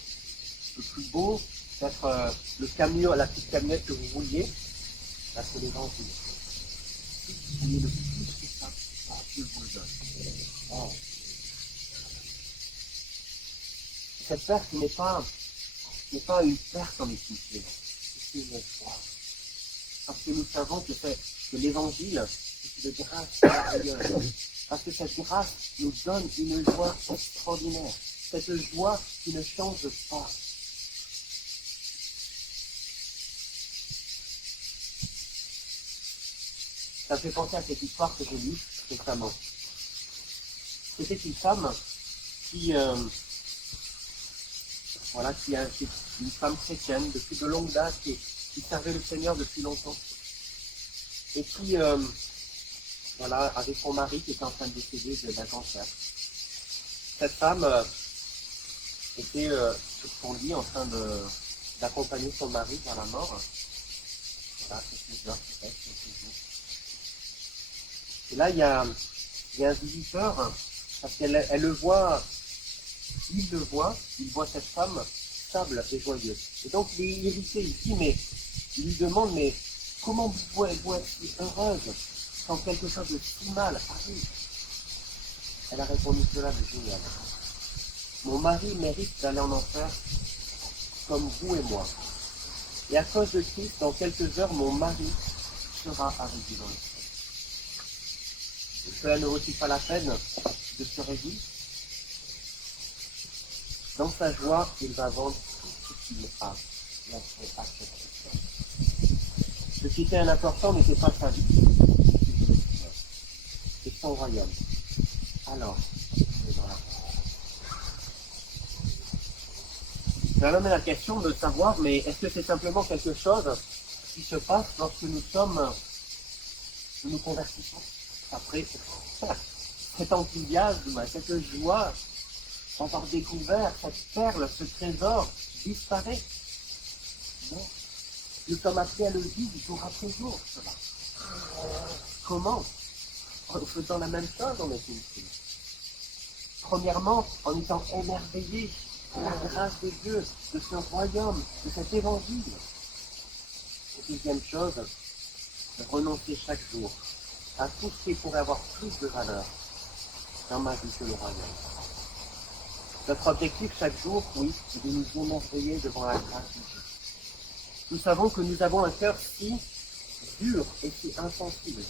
le plus beau, peut-être le camion, la petite camionnette que vous vouliez, là c'est l'évangile. Il est le plus que ça, Dieu vous le donne. Oh. Cette perte n'est pas une perte en équité, c'est une foi. Parce que nous savons que l'évangile, c'est une grâce merveilleuse. Parce que cette grâce nous donne une joie extraordinaire. Cette joie qui ne change pas. Ça me fait penser à cette histoire que j'ai lue récemment. C'était une femme qui est une femme chrétienne depuis de longue date, qui servait le Seigneur depuis longtemps. Et qui, avait son mari qui était en train de décéder d'un cancer. Cette femme était sur son lit en train d'accompagner son mari vers la mort. Voilà, quelques heures peut-être, quelques jours. Et là, il y a un visiteur, parce qu'elle le voit, il voit cette femme stable et joyeuse. Et donc, il est irrité, il lui demande, mais comment pouvez-vous être si heureuse quand quelque chose de si mal arrive? Elle a répondu cela de génial. Mon mari mérite d'aller en enfer comme vous et moi. Et à cause de Christ, dans quelques heures, mon mari sera avec vous dans le ciel. Cela ne vaut-il pas la peine de se réjouir? Dans sa joie, il va vendre tout ce qu'il a et accepter. Ce qui était un important n'était pas sa vie, c'est son royaume. Alors, c'est dans la ça amène la question de savoir, mais est-ce que c'est simplement quelque chose qui se passe lorsque nous nous convertissons? Après, cet enthousiasme, cette joie d'avoir découvert cette perle, ce trésor disparaît. Non. Nous sommes appelés à le vivre jour après jour, cela. Comment? En faisant la même chose dans notre vie. Premièrement, en étant émerveillés de la grâce de Dieu, de ce royaume, de cet évangile. Et deuxième chose, de renoncer chaque jour à tout ce qui pourrait avoir plus de valeur dans ma vie que le royaume. Notre objectif chaque jour, oui, c'est de nous émerveiller devant la grâce de Dieu. Nous savons que nous avons un cœur si dur et si insensible.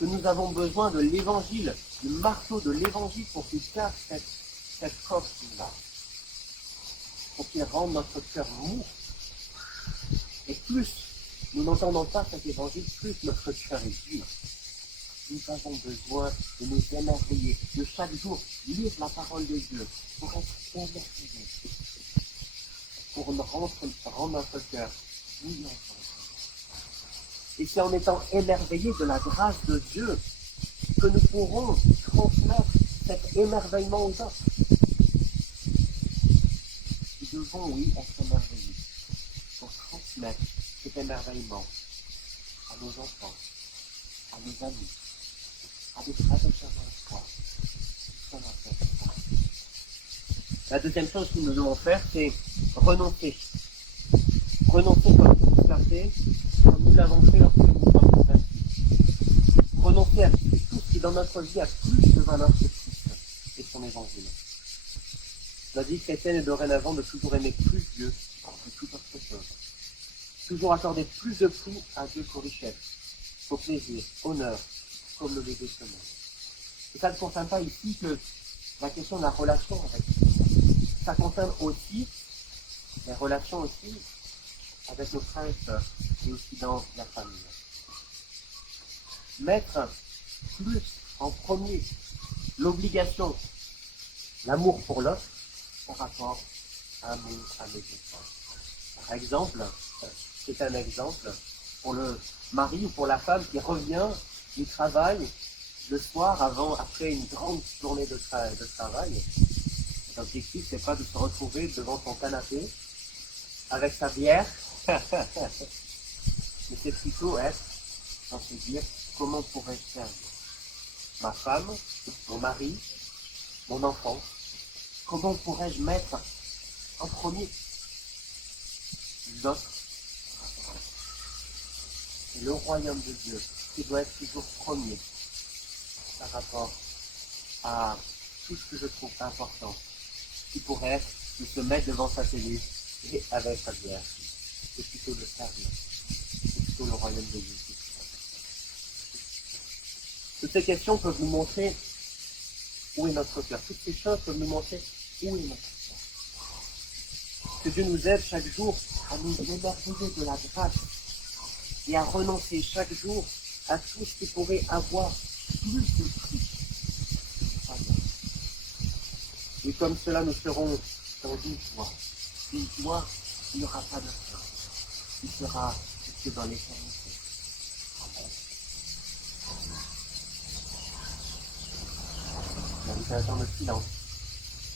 que nous avons besoin de l'évangile, du marteau de l'évangile pour qu'il casse cette coque-là, pour qu'il rende notre cœur mou. Et plus nous n'entendons pas cet évangile, plus notre cœur est dur. Nous avons besoin de nous émerveiller, de chaque jour lire la parole de Dieu, pour être émerveillés, pour rendre notre cœur bouillant. Et c'est en étant émerveillés de la grâce de Dieu que nous pourrons transmettre cet émerveillement aux autres. Nous devons, oui, être émerveillés pour transmettre cet émerveillement à nos enfants, à nos amis, à des frères et sœurs dans la foi. La deuxième chose que nous devons faire, c'est renoncer. Renoncer comme tout cela fait, comme nous l'avons fait lorsque nous sommes convertis. Renoncer à tout ce qui dans notre vie a plus de valeur que Christ et son évangile. La vie chrétienne est dorénavant de toujours aimer plus Dieu que toute autre chose. Toujours accorder plus de prix à Dieu qu'aux richesses, qu'au plaisir, honneur, comme le léger ce monde. Et ça ne concerne pas ici que la question de la relation avec Dieu. Ça concerne aussi les relations aussi avec nos frères et sœurs et aussi dans la famille. Mettre plus en premier l'obligation, l'amour pour l'autre par rapport à mes enfants. Par exemple, c'est un exemple pour le mari ou pour la femme qui revient du travail le soir après une grande journée de travail. L'objectif, c'est pas de se retrouver devant son canapé avec sa bière, mais c'est plutôt être dans se dire comment pourrais-je servir ma femme, mon mari, mon enfant, comment pourrais-je mettre en premier l'autre. C'est le royaume de Dieu qui doit être toujours premier par rapport à tout ce que je trouve important, qui pourrait être de se mettre devant sa télé et avec sa bière. C'est plutôt le service. C'est plutôt le royaume de Dieu. Toutes ces questions peuvent nous montrer où est notre cœur. Toutes ces choses peuvent nous montrer où est notre cœur. Que Dieu nous aide chaque jour à nous émerveiller de la grâce et à renoncer chaque jour à tout ce qui pourrait avoir plus de prix. Et comme cela, nous serons dans une joie. Une joie, il n'y aura pas de fin. Il sera jusque dans l'éternité. On a un temps de silence.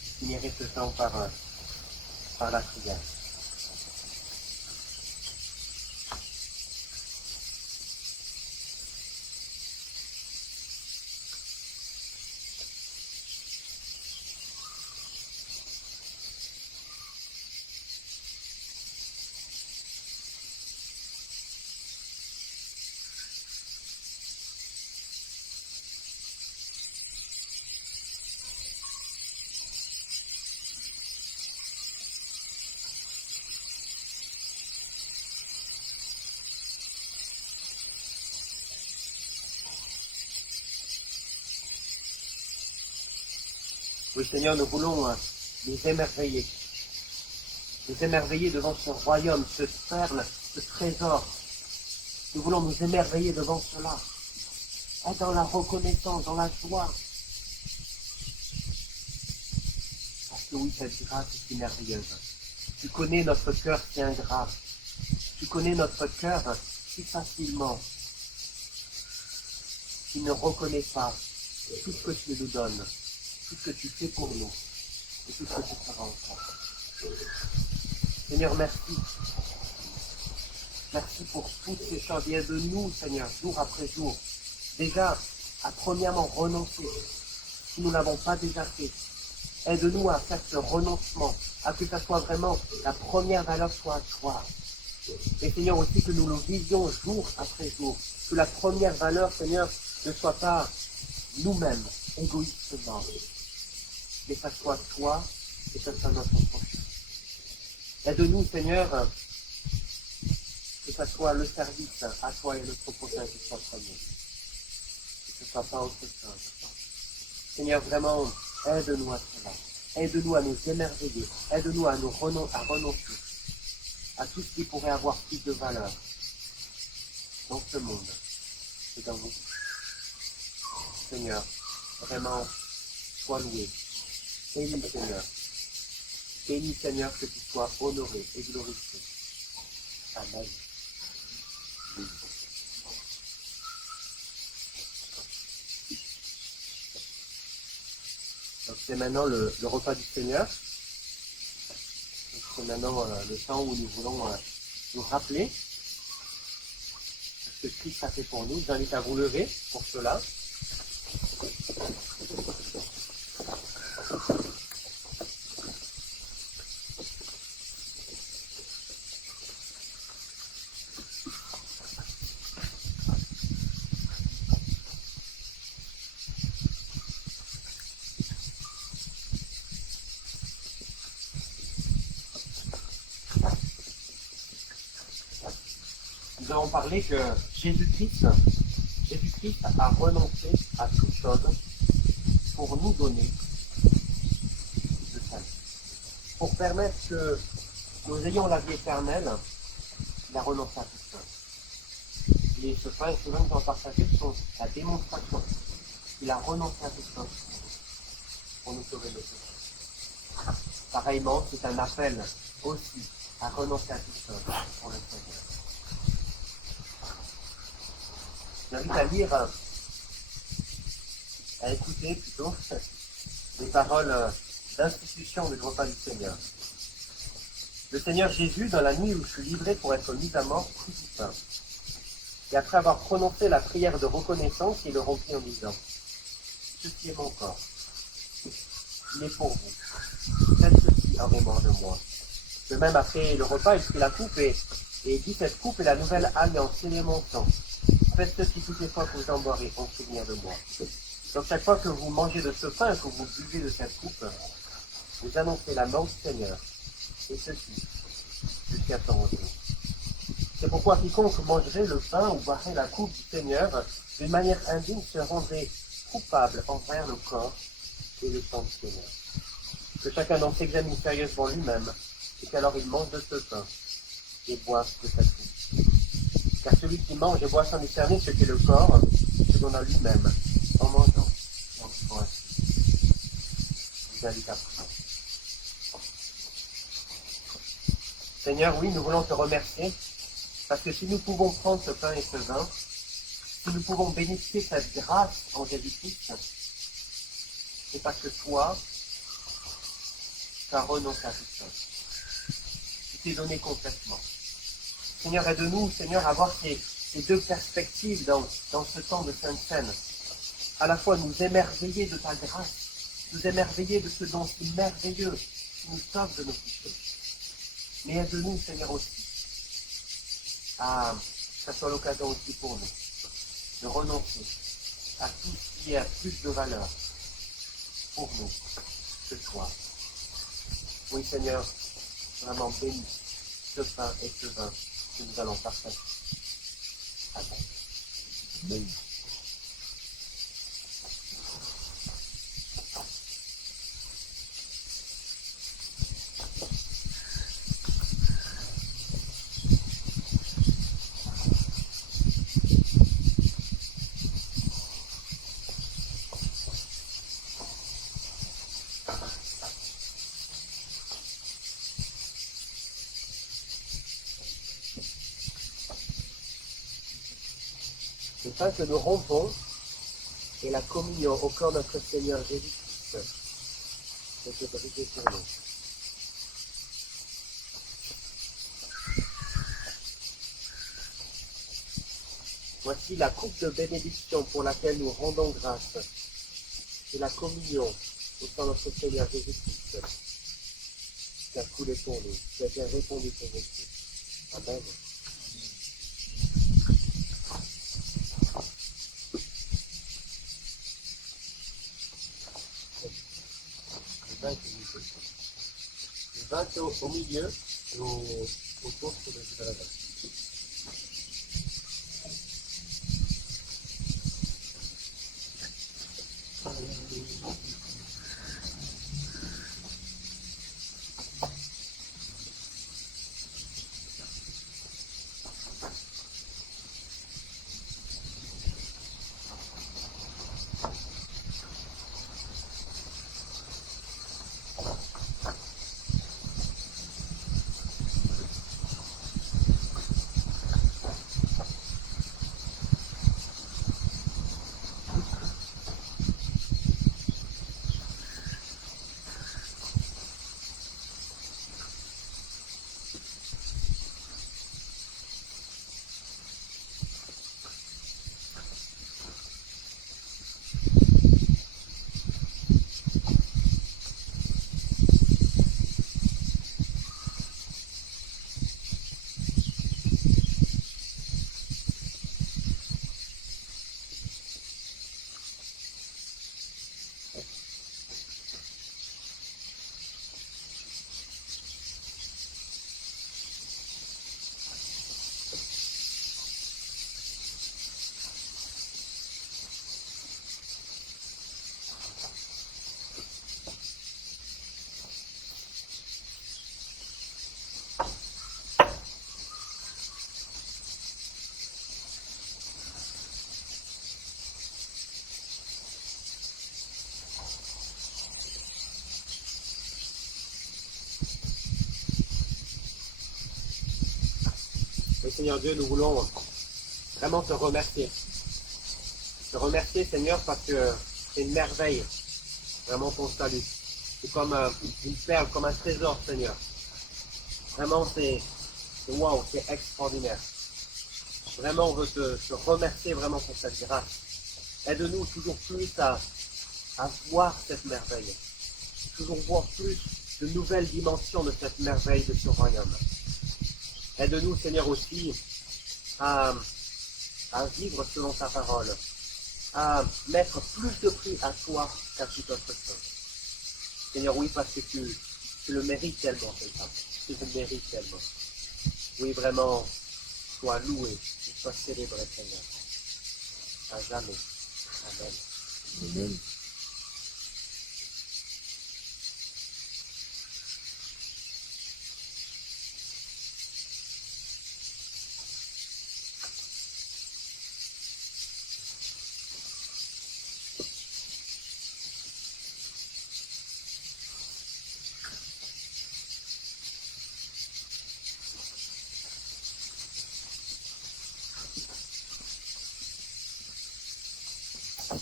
Je finirai ce temps par la prière. Oui, Seigneur, nous voulons nous émerveiller. Nous émerveiller devant ce royaume, ce perle, ce trésor. Nous voulons nous émerveiller devant cela. Être dans la reconnaissance, dans la joie. Parce que oui, cette grâce est si merveilleuse. Tu connais notre cœur si ingrat. Tu connais notre cœur si facilement. Tu ne reconnais pas tout ce que tu nous donnes. Tout ce que tu fais pour nous, et tout ce que tu feras encore. Seigneur, merci. Merci pour toutes ces choses. Et aide-nous, Seigneur, jour après jour, déjà à premièrement renoncer, si nous ne l'avons pas déjà fait. Aide-nous à faire ce renoncement, à que ça soit vraiment la première valeur soit à toi. Et Seigneur, aussi que nous le visions jour après jour, que la première valeur, Seigneur, ne soit pas nous-mêmes, égoïstement, mais ça soit toi et ça soit notre prochain. Aide-nous, Seigneur, que ça soit le service à toi et notre prochain qui soit premier. ce ne soit pas autre chose. Seigneur, vraiment, aide-nous à cela. Aide-nous à nous émerveiller. Aide-nous à renoncer à tout ce qui pourrait avoir plus de valeur dans ce monde et dans nous. Seigneur, vraiment, sois loué. Bénis, Seigneur. Bénis, Seigneur, que tu sois honoré et glorifié. Amen. Donc c'est maintenant le repas du Seigneur. C'est maintenant le temps où nous voulons nous rappeler ce que Christ a fait pour nous. Je vous invite à vous lever pour cela. Nous avons parlé que Jésus-Christ a renoncé à toute chose pour nous donner le salut. Pour permettre que nous ayons la vie éternelle, il a renoncé à toute chose. Et ce pain et ce vin que nous avons partagé sont la démonstration qu'il a renoncé à toute chose pour nous sauver de nos péchés. Pareillement, c'est un appel aussi à renoncer à toute chose pour le Seigneur. J'invite à lire, à écouter plutôt, les paroles d'institution du repas du Seigneur. Le Seigneur Jésus, dans la nuit où je suis livré pour être mis à mort, prit du pain. Et après avoir prononcé la prière de reconnaissance, il le rompit en disant, « Ceci est mon corps. Il est pour vous. Faites ceci en mémoire de moi. » De même, après le repas, il prit la coupe et dit, « Cette coupe est la nouvelle alliance, c'est mon sang. Faites ceci toutes les fois que vous en boirez en souvenir de moi. » Donc chaque fois que vous mangez de ce pain et que vous buvez de cette coupe, vous annoncez la mort du Seigneur, et ceci jusqu'à son retour. C'est pourquoi quiconque mangerait le pain ou boirait la coupe du Seigneur d'une manière indigne se rendrait coupable envers le corps et le sang du Seigneur. Que chacun donc s'examine sérieusement lui-même, et qu'alors il mange de ce pain et boive de cette coupe. Car celui qui mange et boit sans discerner ce qu'est le corps, se donne à lui-même en mangeant et en buvant ainsi. Je vous invite à prier. Seigneur, oui, nous voulons te remercier, parce que si nous pouvons prendre ce pain et ce vin, si nous pouvons bénéficier de cette grâce en Jésus-Christ, c'est parce que toi, tu as renoncé à toute chose. Tu t'es donné complètement. Seigneur, aide-nous, Seigneur, à avoir ces deux perspectives dans ce temps de Sainte Seine. À la fois nous émerveiller de ta grâce, nous émerveiller de ce don si merveilleux qui nous sauve de nos péchés. Mais aide-nous, Seigneur, aussi, à que ça soit l'occasion aussi pour nous de renoncer à tout ce qui a plus de valeur pour nous que toi. Oui, Seigneur, vraiment bénis ce pain et ce vin que nous allons partager. Amen. Amen. Le pain que nous rompons est la communion au corps de notre Seigneur Jésus-Christ, qui est brisé pour nous. Voici la coupe de bénédiction pour laquelle nous rendons grâce. C'est la communion au sein de notre Seigneur Jésus-Christ, qui a coulé pour nous, qui a bien répondu pour nous. Amen. Le vin est au milieu et autour sur le dessus de la table. Seigneur Dieu, nous voulons vraiment te remercier. Te remercier, Seigneur, parce que c'est une merveille, vraiment ton salut. C'est comme une perle, comme un trésor, Seigneur. Vraiment, c'est waouh, c'est extraordinaire. Vraiment, on veut te remercier vraiment pour cette grâce. Aide-nous toujours plus à voir cette merveille. Toujours voir plus de nouvelles dimensions de cette merveille de ce royaume. Aide-nous, Seigneur, aussi à vivre selon ta parole, à mettre plus de prix à toi qu'à toute autre chose. Seigneur, oui, parce que tu le mérites tellement, Seigneur. Tu le mérites tellement. Oui, vraiment, sois loué, sois célébré, Seigneur. À jamais. Amen. Amen.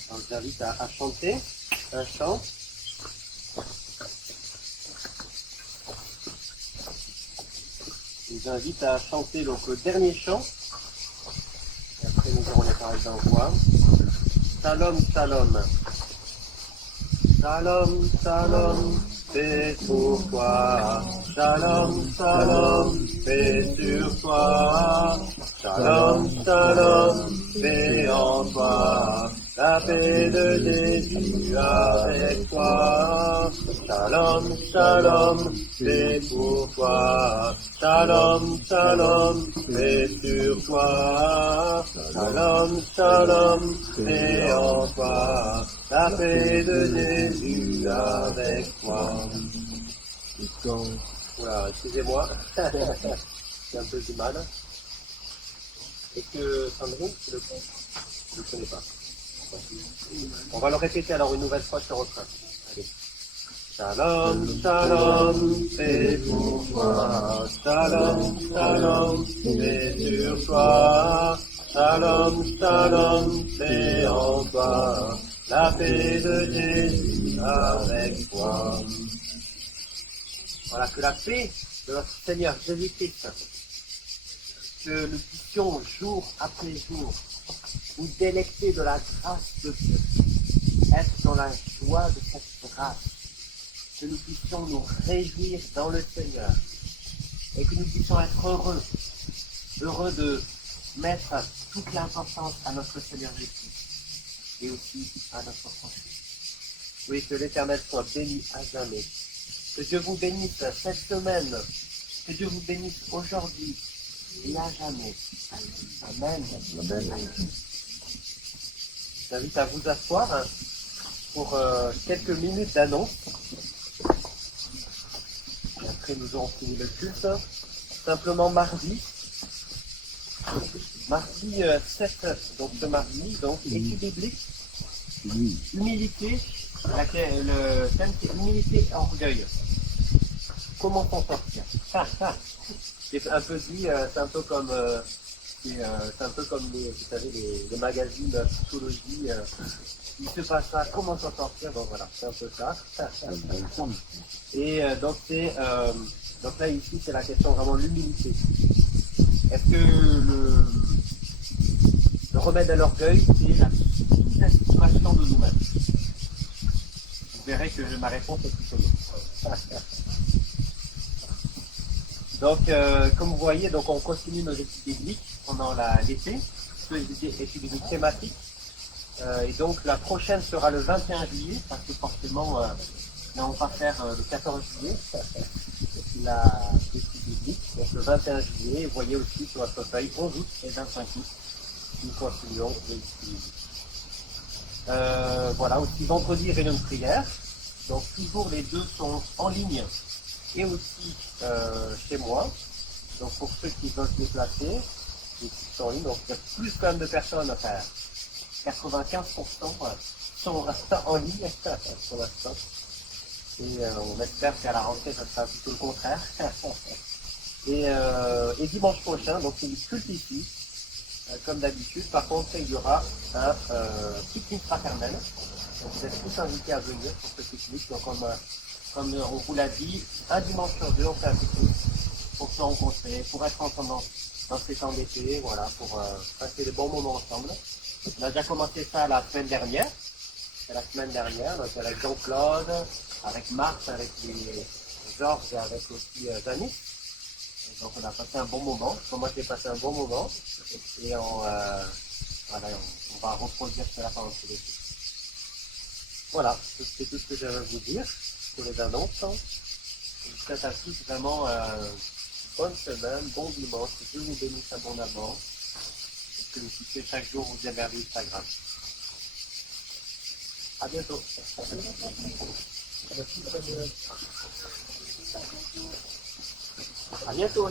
On vous invite à chanter un chant. Je vous invite à chanter donc le dernier chant. Et après nous aurons les paroles d'envoi. Shalom, shalom. Shalom, shalom, paix pour toi. Shalom, shalom, paix sur toi. Shalom, shalom, paix en toi. La paix de Jésus avec toi. Shalom, shalom, paix pour toi. Shalom, shalom, paix sur toi. Shalom, shalom, paix en toi. La paix de Jésus avec toi. Voilà, excusez-moi, j'ai un peu du mal. Et que Sandrine, tu le connais? Je ne le connais pas. On va le répéter alors une nouvelle fois ce refrain. Allez. Shalom, shalom, paix pour toi. Shalom, shalom, paix sur toi. Shalom, shalom, paix en toi. La paix de Jésus avec toi. Voilà, que la paix de notre Seigneur Jésus-Christ, que nous puissions jour après jour nous délecter de la grâce de Dieu, être dans la joie de cette grâce, que nous puissions nous réjouir dans le Seigneur et que nous puissions être heureux de mettre toute l'importance à notre Seigneur Jésus et aussi à notre prochain. Oui, que l'Éternel soit béni à jamais. Que Dieu vous bénisse cette semaine, que Dieu vous bénisse aujourd'hui et à jamais. Amen. Amen. Je vous invite à vous asseoir pour quelques minutes d'annonce. Après, nous aurons fini le culte. Simplement mardi 7, donc ce mardi, donc étude biblique, humilité, le thème c'est humilité et orgueil. Comment s'en sortir? C'est un peu dit, c'est un peu comme les, vous savez, les magazines de psychologie. Il se passe ça, comment s'en sortir? Bon voilà, c'est un peu ça. Et donc là ici c'est la question vraiment de l'humilité. Est-ce que le remède à l'orgueil, c'est la sous-estimation de nous-mêmes? Vous verrez que ma réponse est plutôt non. Donc, comme vous voyez, donc on continue nos études bibliques pendant l'été, études bibliques thématiques. Et donc, la prochaine sera le 21 juillet, parce que forcément, là, on va faire le 14 juillet, l'étude biblique. Donc, le 21 juillet, vous voyez aussi sur votre feuille, 11 août et 25 août, nous continuons les études bibliques. Voilà, aussi vendredi, réunion de prière. Donc, toujours les deux sont en ligne et aussi chez moi. Donc pour ceux qui veulent se déplacer, ils sont en ligne, donc il y a plus quand même de personnes à faire. 95% sont en ligne pour l'instant. Et on espère qu'à la rentrée, ça sera plutôt le contraire. Et dimanche prochain, donc c'est le culte ici, comme d'habitude. Par contre, il y aura un pique-nique fraternel. Donc, vous êtes tous invités à venir pour ce pique-nique. Donc comme on vous l'a dit, un dimanche sur deux, on fait un pique-nique pour se rencontrer, pour être ensemble dans ces temps d'été, voilà, pour passer de bons moments ensemble. On a déjà commencé ça la semaine dernière. C'est la semaine dernière, donc avec Jean-Claude, avec Marc, avec les Georges et avec aussi Janis. Donc on a passé un bon moment. Moi j'ai passé un bon moment. Et voilà, on va reproduire cela pendant tout l'été. Voilà, c'est tout ce que j'avais à vous dire pour les annonces. Je vous souhaite à tous vraiment bonne semaine, bon dimanche, que Dieu vous bénisse abondamment et que vous puissiez chaque jour vous émerveiller de sa grâce. À bientôt. À bientôt.